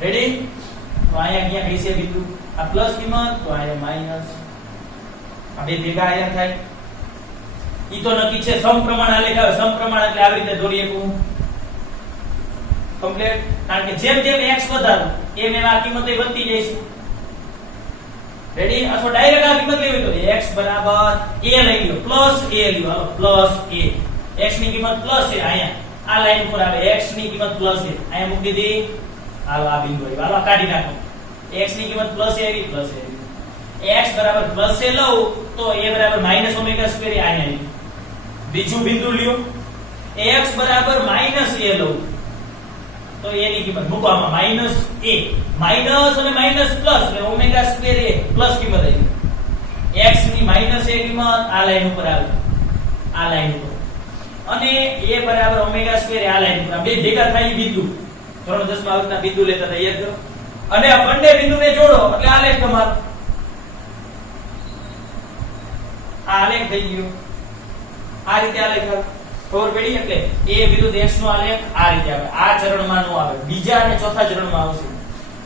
રેડી. તો અહીંયા ક્યાં કઈ છે બિંદુ, આ પ્લસ કિંમત તો અહીંયા માઈનસ, આ બે ભેગા અહીંયા થાય. ઈ તો નક્કી છે, સમપ્રમાણ આલેખ આવે, સમપ્રમાણ એટલે આવી રીતે દોરી શકું કમ્પ્લીટ. કારણ કે જેમ x વધારો એમ આ કિંમત વધતી જાય છે. રેડી. અથવા ડાયરેક્ટ આ કિંમત લેવી તો x બરાબર a લઈ લો, પ્લસ a લ્યો, હાલો પ્લસ a, x ની કિંમત પ્લસ a, અહીંયા આ લાઈન ઉપર આવે x ની કિંમત પ્લસ a, અહીંયા મૂકી દીધી, હાલો આ બિંદુ આવી, હાલો કાઢી નાખો, x ની કિંમત પ્લસ a આવી, પ્લસ a આવી, x બરાબર પ્લસ a લઉં તો a બરાબર માઈનસ ઓમેગા સ્ક્વેર અહીંયા આવી. બીજું બિંદુ લ્યો, x બરાબર માઈનસ a લઉં તો a ની કિંમત મૂકો, આમાં માઈનસ a, માઈનસ અને માઈનસ પ્લસ એટલે ઓમેગા સ્ક્વેર a પ્લસ કિંમત આવી, x ની માઈનસ a કિંમત આ લાઈન ઉપર આવે, આ લાઈન ઉપર, અને a બરાબર ઓમેગા સ્ક્વેર આ લાઈન ઉપર, બે ભેગા થાય બિંદુ. ધોરણ 10 માં આવતા બિંદુ લેતા હતા યાદ કરો, અને આ બંને બિંદુને જોડો એટલે આ લેખ તમારો, આ લેખ થઈ ગયો, આ રીતે આ લેખ. ખબર પડી? એટલે a વિરુદ્ધ x નો આલેખ આ રીતે આવે, આ ચરણમાં નો આવે, બીજા અને ચોથા ચરણમાં આવશે.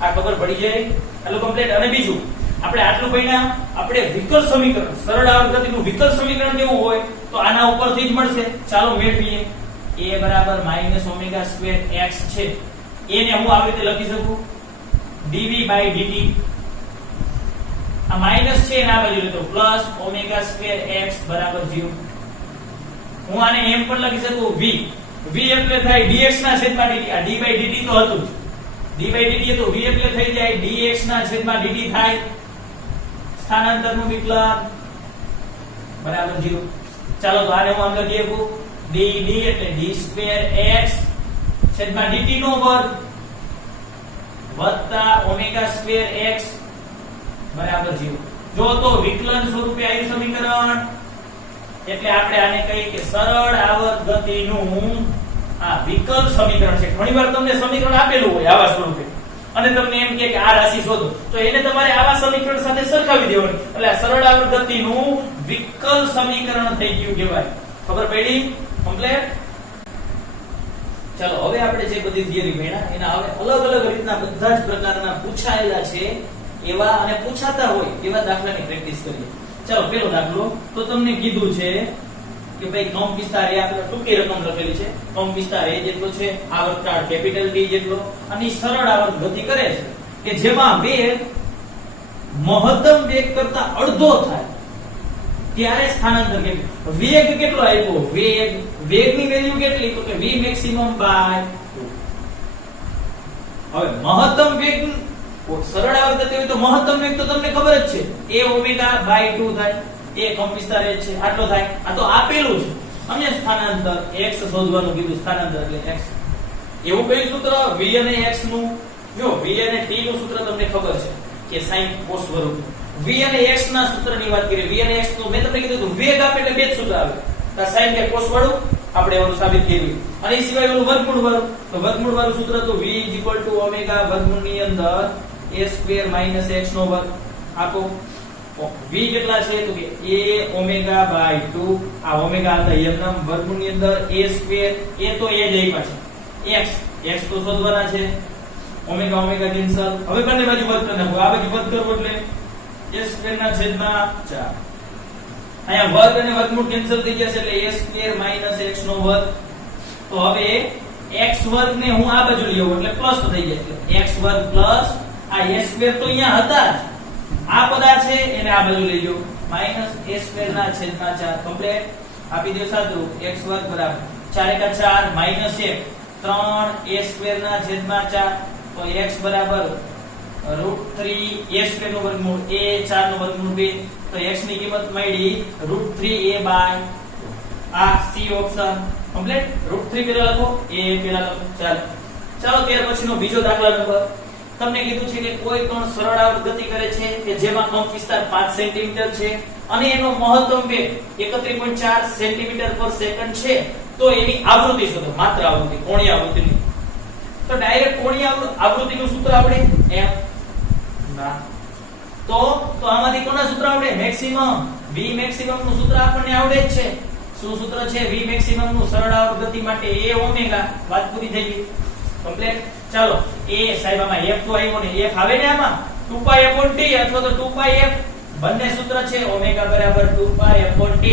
આ ખબર પડી જાય? આટલું કમ્પ્લીટ. અને બીજું આપણે આટલું ભણ્યા, આપણે વિકલ સમીકરણ, સરળ આવર્ત ગતિનું વિકલ સમીકરણ કેવું હોય તો આના ઉપરથી જ મળશે. ચાલો મેળવીએ. a બરાબર -ω² x છે, a ને હું આવી રીતે લખી શકું dv/dt. આ માઈનસ છે એના બાજુ લેતો પ્લસ ω²x બરાબર 0. હું આને એમ પણ લખી શકું v. v એટલે થાય dx ના છેદમાં dt. આ d/dt તો હતું જ, d/dt તો v એટલે થઈ જાય dx ના છેદમાં dt થાય. સ્થાનાંતરનું વિકલન બરાબર 0. ચાલો તો આને હું આમ લખી શકું dd એટલે d²x છેદમાં dt નો વર્ગ વત્તા ω²x બરાબર 0. જો તો વિકલન સ્વરૂપે આવ્યું સમીકરણ, એટલે આપણે આને કહીએ કે સરળ આવર્ત ગતિનું આ વિકલ સમીકરણ છે. ઘણીવાર તમને સમીકરણ આપેલું હોય આવા સ્વરૂપે અને તમને એમ કે આ રાશિ શોધો, તો એને તમારે આવા સમીકરણ સાથે સરખાવી દેવાનું, એટલે આ સરળ આવર્ત ગતિનું વિકલ સમીકરણ થઈ ગયું કહેવાય. ખબર પડી? કમ્પ્લીટ. ચાલો હવે આપણે જે બધી થિયરી ભણ્યા એના હવે અલગ અલગ રીતના બધા જ પ્રકારના પૂછાયેલા છે એવા અને પૂછાતા હોય એવા દાખલાની પ્રેક્ટિસ કરીએ. ચાલો પહેલો દાખલો તો તમને કીધું છે કે ભાઈ કંપ વિસ્તાર એ આપણે ટૂંકી રકમ લખેલી છે, કંપ વિસ્તાર એ જેટલો છે, આવર્તકાળ કેપિટલ T જેટલો, અને સરળ આવર્ત ગતિ કરે છે કે જેમાં વેગ મહત્તમ વેગ કરતા અડધો થાય ત્યારે સ્થાનાંતર કેટલું? વેગ કેટલો આપ્યો? વેગની વેલ્યુ કેટલી? તો કે v maximum by 2. હવે મહત્તમ વેગ સરળ આવર્ત ગતિ હોય તો મહત્તમ વેગ તો તમને ખબર જ છે a ω/2 થાય. એ કંપ વિસ્તાર એ છે આટલો થાય. આ તો આપેલું છે. અને સ્થાનાંતર x શોધવાનું કીધું. સ્થાનાંતર એટલે x. એવું કયું સૂત્ર? v અને x નું. જો v અને t નું સૂત્ર તમને ખબર છે કે sin cos સ્વરૂપ. v અને x ના સૂત્રની વાત કરીએ. v અને x તો મેં તમને કીધું હતું વેગ આપે એટલે બે જ સૂત્ર આવે. તો sin કે cos વાળું આપણે એનું સાબિત કર્યું. અને એ સિવાય ઓલું વર્ગમૂળ વાળું, તો વર્ગમૂળ વાળું સૂત્ર તો v = ω વર્ગમૂળ ની અંદર a² - x નો વર્ગ. આપો v કેટલા છે તો કે a ω/2. આ ઓમેગા હતા એમના વર્ગમૂળ ની અંદર a², એ તો એ જ આપ્યા છે. x તો શોધવાના છે. Omega cancel. હવે બંને બાજુ વર્ગ કરી નાખો. આ બાજુ વર્ગ કરવો એટલે a² ના છેદમાં 4. અહીંયા વર્ગ અને વર્ગમૂળ કેન્સલ થઈ જશે એટલે a² - x નો વર્ગ. તો હવે x વર્ગ ને હું આ બાજુ લઈ આવું એટલે પ્લસ થઈ જાય. એટલે x વર્ગ પ્લસ આ a² તો અહીંયા હતા જ, આ પદા છે એને આ બાજુ લઈ જાઓ -a² ના છેદમાં 4. કમ્પ્લીટ. આપી દો સાદું x વર્ગ બરાબર 4 * 4 -1 3a² ના છેદમાં 4. તો x બરાબર √3 a² નો વર્ગમૂળ a 4 નો વર્ગમૂળ 2. તો x ની કિંમત મળી √3a/, આ C ઓપ્શન. કમ્પ્લીટ. √3 પેલા લખો, a પેલા લખો. ચાલો ત્યાર પછીનો બીજો દાખલા નંબર. તમને કીધું છે કે કોઈ પણ સરળ આવર્ત ગતિ કરે છે કે જેમાં કંપ વિસ્તાર 5 સેન્ટીમીટર છે અને એનો મહત્તમ વેગ 31.4 સેન્ટીમીટર/સેકન્ડ છે, તો એની આવૃત્તિ શોધો. માત્ર આવૃત્તિ, કોણીય આવૃત્તિની. તો ડાયરેક્ટ કોણીય આવૃત્તિનું સૂત્ર આપણે f ના. તો આમાંથી કોના સૂત્ર આવડે? મેક્સિમમ. v મેક્સિમમ નું સૂત્ર આપણને આવડે જ છે. શું સૂત્ર છે v મેક્સિમમ નું? સરળ આવર્ત ગતિ માટે a ω. વાત પૂરી થઈ ગઈ. કમ્પ્લીટ. ચાલો a સાહેબ આમાં f તો આવ્યો ને, f આવે ને આમાં 2π/t અથવા તો 2πf. બંને સૂત્ર છે ω બરાબર 2π/t.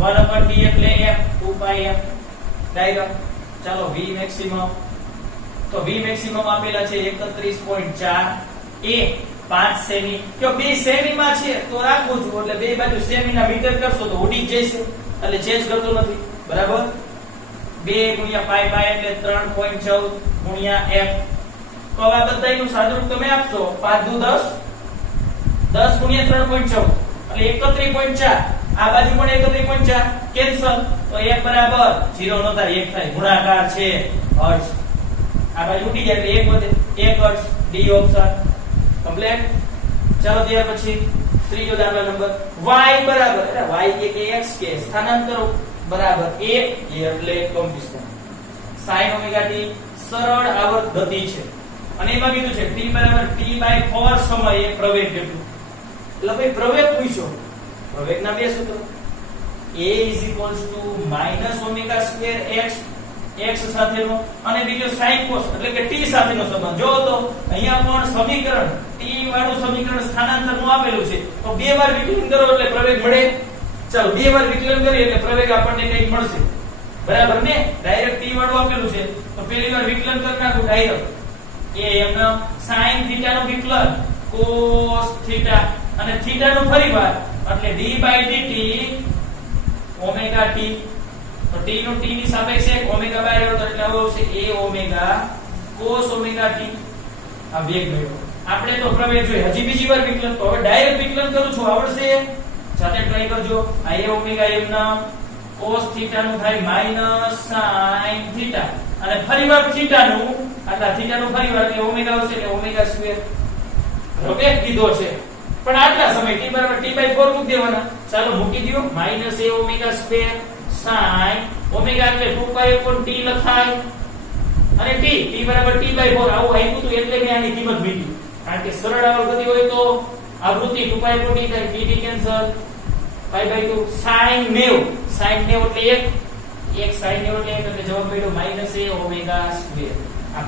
1/t એટલે f 2πf. ડાયગ્રામ. ચાલો v મેક્સિમમ. તો v મેક્સિમમ આપેલા છે 31.4. a 5 semi. જો 2 સેમી માં છે તો રાખવું છું, એટલે બે બાજુ સેમી ના મીટર કરશો તો ઉડી જ જશે, એટલે ચેન્જ કરતો નથી. બરાબર. 2 × π એટલે 3.14 × f. તો હવે આ બધાયનું સાદુરૂપ તમે આપશો 5 × 10 10 × 3.14 એટલે 31.4. આ બાજુ પણ 31.4 કેન્સલ. તો f બરાબર 0 નો થાય 1 થાય, ગુણાકાર છે હર્ટ્ઝ. આ બાજુ ઉડી જાય એટલે 1 વધે 1 હર્ટ્ઝ. D option. કમ્પ્લીટ. ચાલો ત્યાર પછી ત્રીજો દાખલા નંબર. y બરાબર y કે x કે સ્થાનાંતર બરાબર a એટલે કંપ વિસ્તાર sin ωt સરળ આવર્ત ગતિ છે અને એમાં કીધું છે t બરાબર t/4 સમયે પ્રવેગ કેટલું. એટલે ભાઈ પ્રવેગ પૂછ્યો. પ્રવેગના બે સૂત્રો, a minus omega square x સાથેનો અને બીજો sin cos એટલે કે t સાથેનો સંબંધ. જો તો અહીંયા પણ સમીકરણ t વાળું સમીકરણ સ્થાનાંતરનું આપેલું છે તો બે વાર વિકલન કરો એટલે પ્રવેગ મળે. ચાલો બે વાર વિકલન કરીએ એટલે પ્રવેગ આપણને કંઈક મળશે, બરાબર ને? ડાયરેક્ટ t વાળું આપેલું છે તો પહેલી વાર વિકલન કરી નાખું ડાયરેક્ટ એ એમનો sin θ નું વિકલન cos θ અને θ નું ફરીવાર એટલે d/dt ઓમેગા t. તો t નું t ની સાપેક્ષે ઓમેગા બહાર આવ્યો તો એટલે આવશે a omega cos omega t. આ વેગ મેળવો. આપણે તો પ્રવેગ જોઈએ હજી બીજી વાર વિકલન, તો હવે ડાયરેક્ટ વિકલન કરું છું, આવડશે? જાતે ટ્રાય કરજો. આ a ઓમેગા m ના cos θ નું થાય માઈનસ sin θ અને ફરીવાર θ નું આટલા θ નું ફરીવાર એટલે ઓમેગા આવશે એટલે ઓમેગા સ્ક્વેર. પ્રવેગ કીધો છે પણ આટલા સમય t બરાબર t/4 મૂકી દેવાના. ચાલો મૂકી દયો minus a omega square sin omega એટલે 2π/t લખાય અને t બરાબર t/4 આવું આવ્યું હતું એટલે મેં આની કિંમત મૂકી. કારણ કે સરળ આવર્ત ગતિ હોય તો આવૃત્તિ 2π/t થાય, t કેન્સલ, π/2 sin 90 એટલે 1 sin 90 એટલે જવાબ મળ્યો માઈનસ a ઓમેગા સ્ક્વેર. આ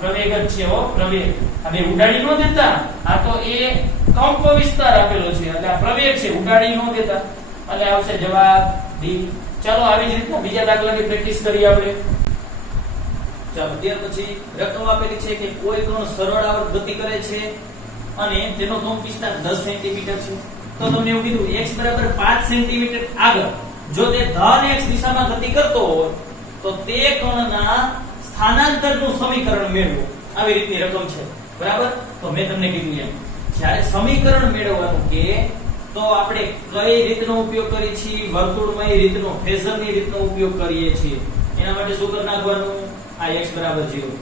પ્રવેગ જ છે હો, પ્રવેગ. હવે ઉડાડી નો દેતા, આ તો એ કંપ વિસ્તાર આપેલો છે એટલે આ પ્રવેગ છે, ઉડાડી નો દેતા એટલે આવશે જવાબ D. ચાલો આવી જ રીતના બીજા દાખલાની પ્રેક્ટિસ કરીએ આપણે. ચાલો ત્યાર પછી રકમ આપેલી છે કે કોઈ કણ સરળ આવર્ત ગતિ કરે છે અને તેનો કંપ વિસ્તાર 10 સેન્ટીમીટર છે. તો તમને એવું કીધું x બરાબર 5 સેન્ટીમીટર આગળ જો તે ધન x દિશામાં ગતિ કરતો હોય તો તે કણના સ્થાનાંતરનું સમીકરણ મેળવો. આવી રીતની રકમ છે, બરાબર? તો મેં તમને કીધું એમ જ્યારે સમીકરણ મેળવવાનું કે તો આપણે કઈ રીતનો ઉપયોગ કરીએ છીએ? વર્તુળમય રીતનો, ફેઝરની રીતનો ઉપયોગ કરીએ છીએ. એના માટે શું કરી નાખવાનું? આ x બરાબર 0,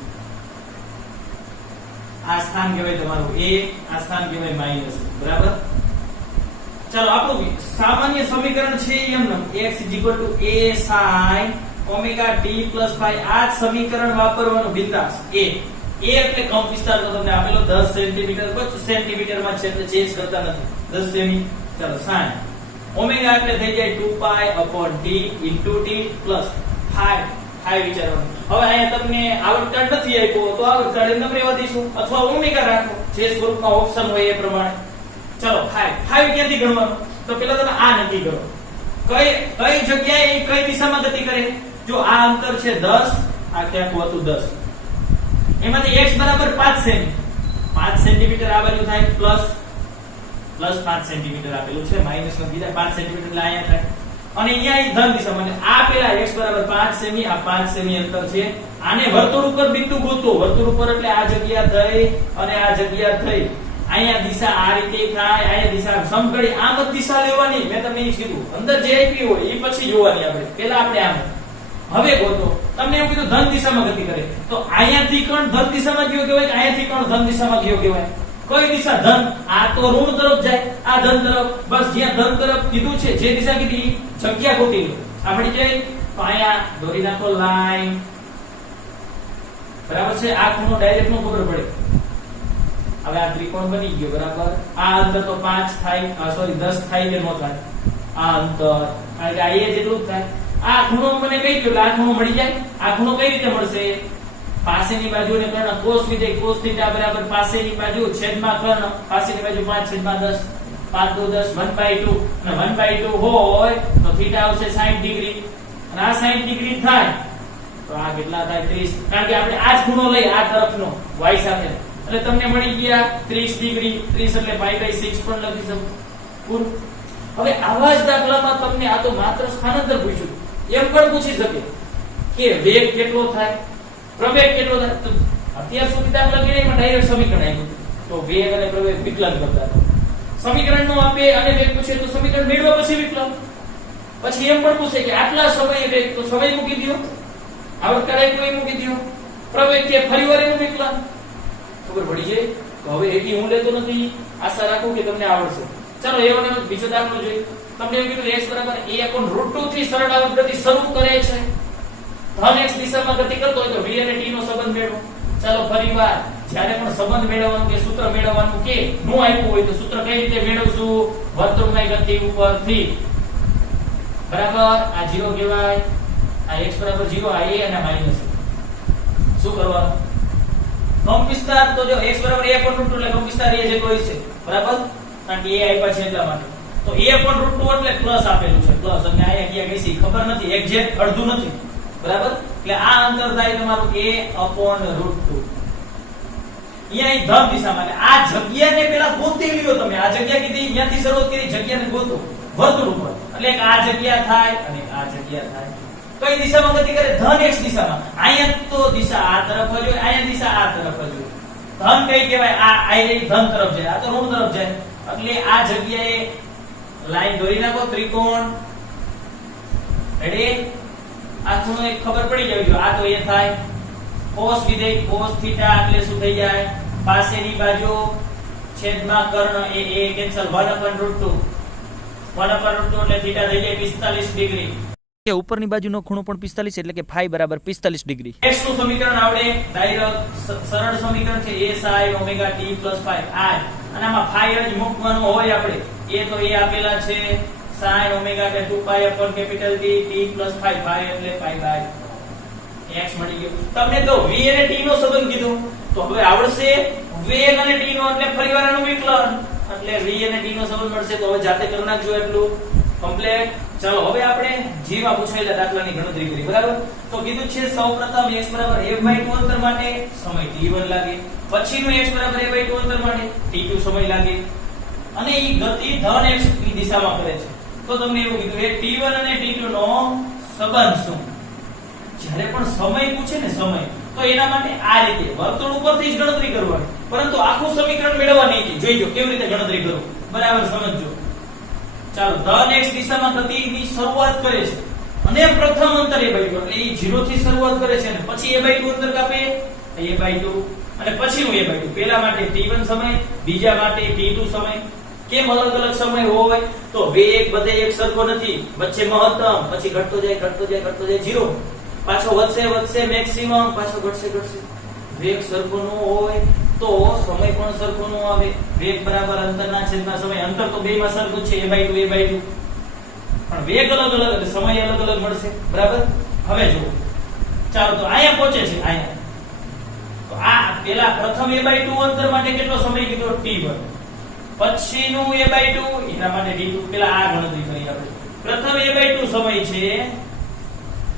આ સ્થાન કહેવાય તમારું a, આ સ્થાન કહેવાય માઈનસ, બરાબર? ચાલો આપણું સામાન્ય સમીકરણ છે એમ x a sin omega t + phi. આ સમીકરણ વાપરવાનું બિંદાસ. a એટલે કંપ વિસ્તાર તો તમને આપેલો 10 સેન્ટીમીટર 25 સેન્ટીમીટર માં છે એટલે ચેન્જ કરતા નથી, 10 સેમી. ચાલો sin ઓમેગા એટલે થઈ જાય 2π/t * t + phi. વિચારવાનું. હવે અહીંયા તમને આવર્તકાળ નથી આપ્યો તો આવર્તકાળ એમ રહેવા દઈશું અથવા ઓમેગા રાખો, જે સ્વરૂપમાં ઓપ્શન હોય એ પ્રમાણે. ચલો phi ક્યાંથી ગણવાનું? તો પહેલા તમે આ નક્કી કરો કઈ જગ્યાએ કઈ દિશામાં ગતિ કરે. જો આ અંતર છે 10, આ ક્યાંક હતું 10, એમાંથી x બરાબર 5 સેમી, 5 સેન્ટીમીટર આ બાજુ થાય પ્લસ 5 સેન્ટીમીટર આપેલું છે, માઈનસ નો બીજા 5 સેન્ટીમીટર એટલે અહીંયા થાય અને અહીંયા ધન દિશામાં આ પેલા x બરાબર 5 સેમી, આ 5 સેમી અંતર છે. આને વર્તુળ ઉપર બિંદુ ગોતો. વર્તુળ ઉપર એટલે આ જગ્યા થઈ અને આ જગ્યા થઈ. અહીંયા દિશા આ રીતે થાય, અહીંયા દિશા સમકડી આમ જ દિશા લેવાની. મેં તમને એ કીધું અંદર જે આપ્યું હોય એ પછી જોવાની આપણે, પહેલા આપણે આમ. હવે ગોતો. તમને એવું કીધું ધન દિશામાં ગતિ કરે તો અહીંયાથી કણ ધન દિશામાં ગયો કહેવાય કે અહીંયાથી કણ ધન દિશામાં ગયો કહેવાય? કઈ દિશા? ધન. આ તો ઋણ તરફ જાય, આ ધન તરફ. બસ જ્યાં ધન તરફ કીધું છે, જે દિશા કીધી જગ્યા ગોતી લો. આપણે જઈ તો અહીંયા દોરી નાખો લાઈન, બરાબર છે? આ ખૂણો ડાયરેક્ટ નો ખબર પડે. હવે આ ત્રિકોણ બની ગયો, બરાબર? આ અંતર તો 5 થાય, સોરી 10 થાય કે નો થાય? આ અંતર કારણ કે આ એ જેટલું જ થાય. આ ખૂણો મને કઈ ગયો, આ ખૂણો મળી જાય. આ ખૂણો કઈ રીતે મળશે? પાસેની બાજુને કર્ણ cos વિધેય cos θ બરાબર પાસેની બાજુ છેદમાં કર્ણ, પાસેની બાજુ 5/10, 5 × 10 1/2 અને 1/2 હોય તો θ આવશે 60 ડિગ્રી અને આ 60 ડિગ્રી થાય તો આ કેટલા થાય? 30. કારણ કે આપણે આ જ ખૂણો લઈ આ તરફનો y સાથે એટલે તમને મળી ગયા 30 ડિગ્રી. 30 એટલે π/6 પણ લખી શકો. પૂરું. હવે આવા જ દાખલામાં તમને આ તો માત્ર સ્થાનાંતર પૂછ્યું, એમ પણ પૂછી શકે કે વેગ કેટલો થાય, પ્રવેગ કેટલો થાય. તો અત્યાર સુધી દાખલા ગણ્યામાં ડાયરેક્ટ સમીકરણ આપ્યું તો વેગ અને પ્રવેગ વિકલન કરતા. સમીકરણ નો આપે અને વેગ પૂછે તો સમીકરણ મેળવ્યા પછી વિકલન. પછી એમ પણ પૂછે કે આટલા સમયે વેગ તો સમય મૂકી દો, આવર્તકાળ કોઈ મૂકી દો, પ્રવેગ કે ફરીવાર એનું વિકલન. ખબર પડી જાય. તો હવે એકી હું લેતો નથી, આશા રાખું કે તમને આવડશે. ચાલો એવાનો બીજો દાખલો જોઈએ. તમને એવું કીધું x બરાબર a/√2 થી સરળ આવર્ત ગતિ શરૂ કરે છે. ધન x દિશામાં ગતિ કરતો હોય તો v અને t નો સંબંધ મેળવો. ચાલો ફરીવાર જ્યારે પણ સંબંધ મેળવવાનું કે સૂત્ર મેળવવાનું કે નો આપ્યું હોય તો સૂત્ર કઈ રીતે મેળવશું? વર્તુળમય ગતિ ઉપરથી બરાબર આ 0 કહેવાય, આ x બરાબર 0, આ a અને માઈનસ. શું કરવાનું? કંપ વિસ્તાર તો જો x બરાબર a પર √2 એટલે કંપ વિસ્તાર a જેટલો હશે, બરાબર? કારણ કે a આપ્યા છે એટલા માટે. તો a પર √2 એટલે પ્લસ આપેલું છે, પ્લસ. અને આયા ક્યાં ગઈ છે ખબર નથી, એક્ઝેક્ટ અડધું નથી, બરાબર? એટલે આ અંતર થાય તમારું a/√2. અહીંયા ધન દિશામાં. એટલે આ જગ્યાને પેલા ગોતી લ્યો તમે. આ જગ્યા કીધી, અહીંયાથી શરૂઆત કરી, જગ્યાને ગોતો વર્તુળ ઉપર. એટલે એક આ જગ્યા થાય અને આ જગ્યા થાય. કઈ દિશામાં ગતિ કરે? ધન x દિશામાં. અહીંયા તો દિશા આ તરફ જ હોય, અહીંયા દિશા આ તરફ જ હોય. ધન કઈ કહેવાય? આ ધન તરફ જાય, આ તો ઋણ તરફ જાય. એટલે આ જગ્યાએ લાઈન દોરી નાખો, ત્રિકોણ. રેડી? આ ખૂણો એક ખબર પડી જવી જોઈએ. આ તો એ થાય cos વિધેય cos થીટા એટલે શું થઈ જાય? પાસેની બાજુ છેદમાં કર્ણ એ કેન્સલ 1/√2. 1/√2 એટલે થીટા થઈ જાય 45 ડિગ્રી. કે ઉપરની બાજુનો ખૂણો પણ 45 એટલે કે ફાઈ બરાબર 45 ડિગ્રી. x નું સમીકરણ આવડે, ડાયરેક્ટ સરળ સમીકરણ છે a sin omega t + phi. આ અને આમાં phi જ મૂકવાનો હોય આપણે. a તો એ આપેલા છે sin omega એટલે 2 pi upon capital T t + phi. phi એટલે pi by x મળી ગયું. તમને તો v અને t નો સંબંધ કીધું, તો હવે આવડશે વેગ અને t નો એટલે ફરીવાર આનું વિકલન. એટલે v અને t નો સંબંધ મળશે. તો હવે જાતે કરી નાખજો એટલું કમ્પ્લીટ. ચલો હવે આપણે જેમાં પૂછાયેલા દાખલાની ગણતરી કરી, બરાબર? તો કીધું છે સૌપ્રથમ x બરાબર a/2 અંતર માટે સમય t1 લાગે, પછીનું x બરાબર a/2 અંતર માટે t2 સમય લાગે, અને ઈ ગતિ ધન x ની દિશામાં કરે છે. તો તમને એવું કીધું એ t1 અને t2 નો સંબંધ શું? જ્યારે પણ સમય પૂછે ને, સમય, તો એના માટે આ રીતે વર્તુળ ઉપરથી જ ગણતરી કરવાની, પરંતુ આખું સમીકરણ મેળવવા નહીં. જોઈજો કેવી રીતે ગણતરી કરો, બરાબર સમજજો. ચાલો, ધન x દિશામાં ગતિની શરૂઆત કરે છે અને પ્રથમ અંતર a/2 એટલે એ 0 થી શરૂઆત કરે છે અને પછી a/2 અંતર કાપે, a/2 અને પછીનું a/2. પહેલા માટે t1 સમય, બીજા માટે t2 સમય. કેમ અલગ અલગ સમય હોય? તો વેગ બધે એક સરખો નથી, વચ્ચે મહત્તમ, પછી ઘટતો જાય 0, પાછો વધશે મેક્સિમમ, પાછો ઘટશે. વેગ સરખો ન હોય તો સમય પણ સરખો ન આવે. વેગ બરાબર અંતરના છેદમાં સમય. અંતર તો બેમાં સરખું છે, a/2 પણ વેગ અલગ અલગ એટલે સમય અલગ અલગ મળશે, બરાબર? હવે જુઓ, ચાલો તો અહીંયા પહોંચે છે, અહીંયા. તો આ પેલા પ્રથમ a/2 અંતર માટે કેટલો સમય કીધો? t1. પછીનું a/2 એના માટે t2. પેલા આ ગણતરી કરી આપણે. પ્રથમ a/2 સમય છે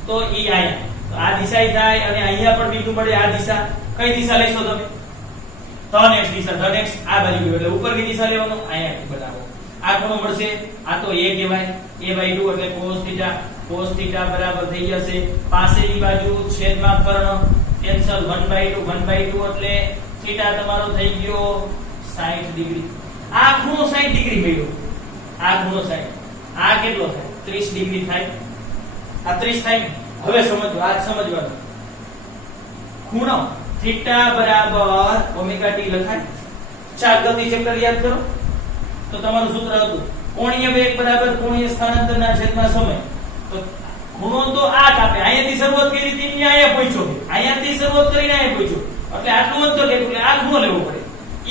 તો ઈ અહીંયા, તો આ દિશા થાય અને અહીંયા પણ t2 મળે. આ દિશા કઈ દિશા લેશો તમે? ધન x દિશા. ધન x આ બાજુ ગયો એટલે ઉપરની દિશા લેવાનો. અહીંયા બનાવો, આ ખૂણો મળશે. આ તો a કહેવાય, a/2 એટલે cos θ બરાબર થઈ જશે પાસેની બાજુ છેદમાં કર્ણ કેન્સલ 1/2 એટલે θ તમારો થઈ ગયો 60 ડિગ્રી. આ ખૂણો 60 ડિગ્રી મળ્યો. આ ખૂણો 60. આ કેટલો થાય? 30 ડિગ્રી થાય. આ 30 થાય. હવે સમજો, આ સમજવાનું. ખૂણો થીટા બરાબર ઓમેગા ટી લખાય. ચાર ગતિ ચક્ર યાદ કરો તો તમારું સૂત્ર હતું કોણીય વેગ બરાબર કોણીય સ્થાનાંતરના છેદમાં સમય. તો ખૂણો તો આ કાપે. અહીંયાથી શરૂઆત કરી હતી, અહીંયા પહોંચ્યો. અહીંયાથી શરૂઆત કરીને અહીંયા પહોંચ્યો. એટલે આટલું અંતર લેવું, એટલે આ ખૂણો લેવો પડે.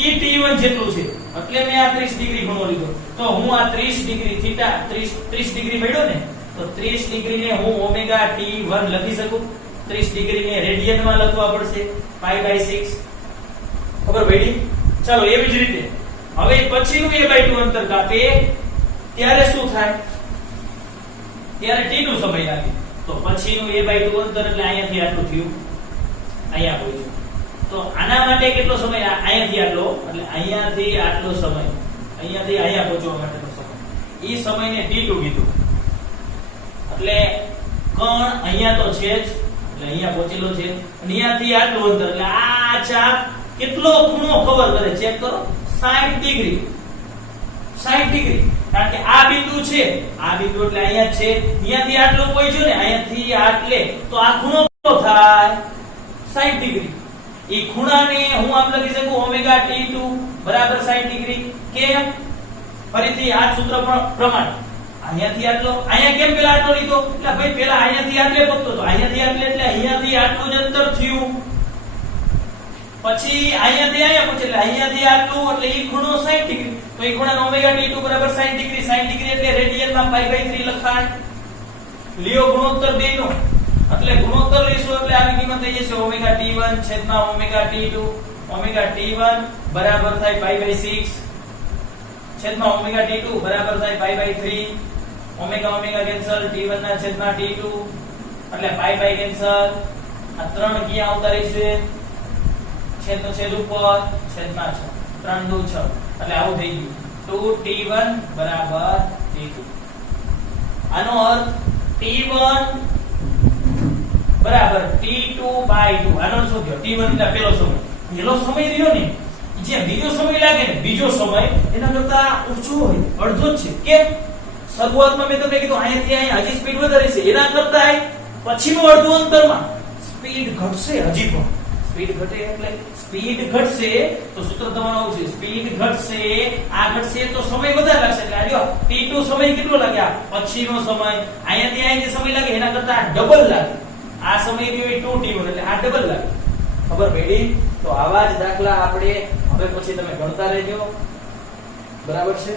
ઈ t1 જેટલું છે એટલે મેં આ 30 ડિગ્રી ખૂણો લીધો. તો હું આ 30 ડિગ્રી થીટા 30 ડિગ્રી મળ્યો ને, તો 30 ડિગ્રી ને હું ઓમેગા t1 લખી શકું. 30 ડિગ્રી ને રેડિયન માં લખવા પડશે, π/6. ખબર પડી? ચાલો એવી જ રીતે હવે પછીનું a/2 અંતર કાપે ત્યારે શું થાય? ત્યારે t2 સમય લાગે. તો પછીનું a/2 અંતર એટલે અહીંયાથી આટલું થયું, અહીંયા પહોંચ્યું. તો આના માટે કેટલો સમય? અહીંયાથી આટલો, એટલે અહીંયાથી આટલો સમય, અહીંયાથી અહીંયા પહોંચવા માટેનો સમય. ઈ સમયને t2 કીધું. એટલે કણ અહીંયા તો છે જ, એટલે અહીંયા પહોંચેલો છે. અહીંયાથી આટલું અંતર એટલે આ ચાપ કેટલો ખૂણો કવર કરે? ચેક કરો, 60 ડિગ્રી. 60 ડિગ્રી. કારણ કે આ બિંદુ છે, આ બિંદુ એટલે અહીંયા છે. અહીંયાથી આટલું પહોંચ્યું ને, અહીંયાથી આટલે, તો આ ખૂણો કેટલો થાય? 60 ડિગ્રી. ઈ ખૂણાને હું આમ લખી શકું ઓમેગા t2 બરાબર 60 ડિગ્રી. કેમ? ફરીથી આ સૂત્ર પ્રમાણે અહીંયાથી આટલો, અહીંયા કેમ પેલા આટલો લીધો? એટલે ભાઈ પેલા અહીંયાથી આટલે પહોંચતો તો અહીંયાથી આટલે એટલે અહીંયાથી આટલું જ અંતર થયું. પછી અહીંયાથી અહીંયા પહોંચે એટલે અહીંયાથી આટલું, એટલે ઈ ખૂણો 60 ડિગ્રી. તો ઈ ખૂણાનો ઓમેગા t2 બરાબર 60 ડિગ્રી. 60 ડિગ્રી એટલે રેડિયનમાં π/3 લખાય. લ્યો ગુણોત્તર બેનો, એટલે ગુણોત્તર લઈશું એટલે આની કિંમત થઈ જશે ઓમેગા t1 છેદમાં ઓમેગા t2. ઓમેગા t1 બરાબર થાય π/6 છેદમાં ઓમેગા t2 બરાબર થાય π/3. ઓમેગા ઓમેગા કેન્સલ, t1 ના છેદમાં t2 એટલે π કેન્સલ. આ 3 ક્યાં આવતા રહેશે? છેદ નો છેદ ઉપર છેદમાં 6 3 2 6 એટલે આવું થઈ ગયું 2t1 બરાબર t2. આનો અર્થ t1 બરાબર t2/2. આનો શું થયો? t1 એટલે પેલો સમય. પેલો સમય રહ્યો ને જે બીજો સમય લાગે ને, બીજો સમય એના કરતા ઓછો હોય, અડધો જ છે. કેમ? શરૂઆતમાં મેં તમને કીધું અહીંયાથી અહીંયા હજી સ્પીડ વધારે છે, એના કરતા પછીનું અડધું અંતરમાં સ્પીડ ઘટશે. હજી પણ સ્પીડ ઘટે એટલે સ્પીડ ઘટશે તો સૂત્ર તમારું આવું છે, સ્પીડ ઘટશે, આ ઘટશે તો સમય વધારે લાગશે. એટલે આ જો t2 સમય કેટલો લાગે? આ પછીનો સમય. અહીંયાથી અહીંયા જે સમય લાગે એના કરતા ડબલ લાગે. આ સમય રહ્યો એ 2t1 એટલે આ ડબલ લાગે. ખબર પડી? તો આવા જ દાખલા આપણે હવે પછી તમે ગણતા રહેજો. બરાબર છે?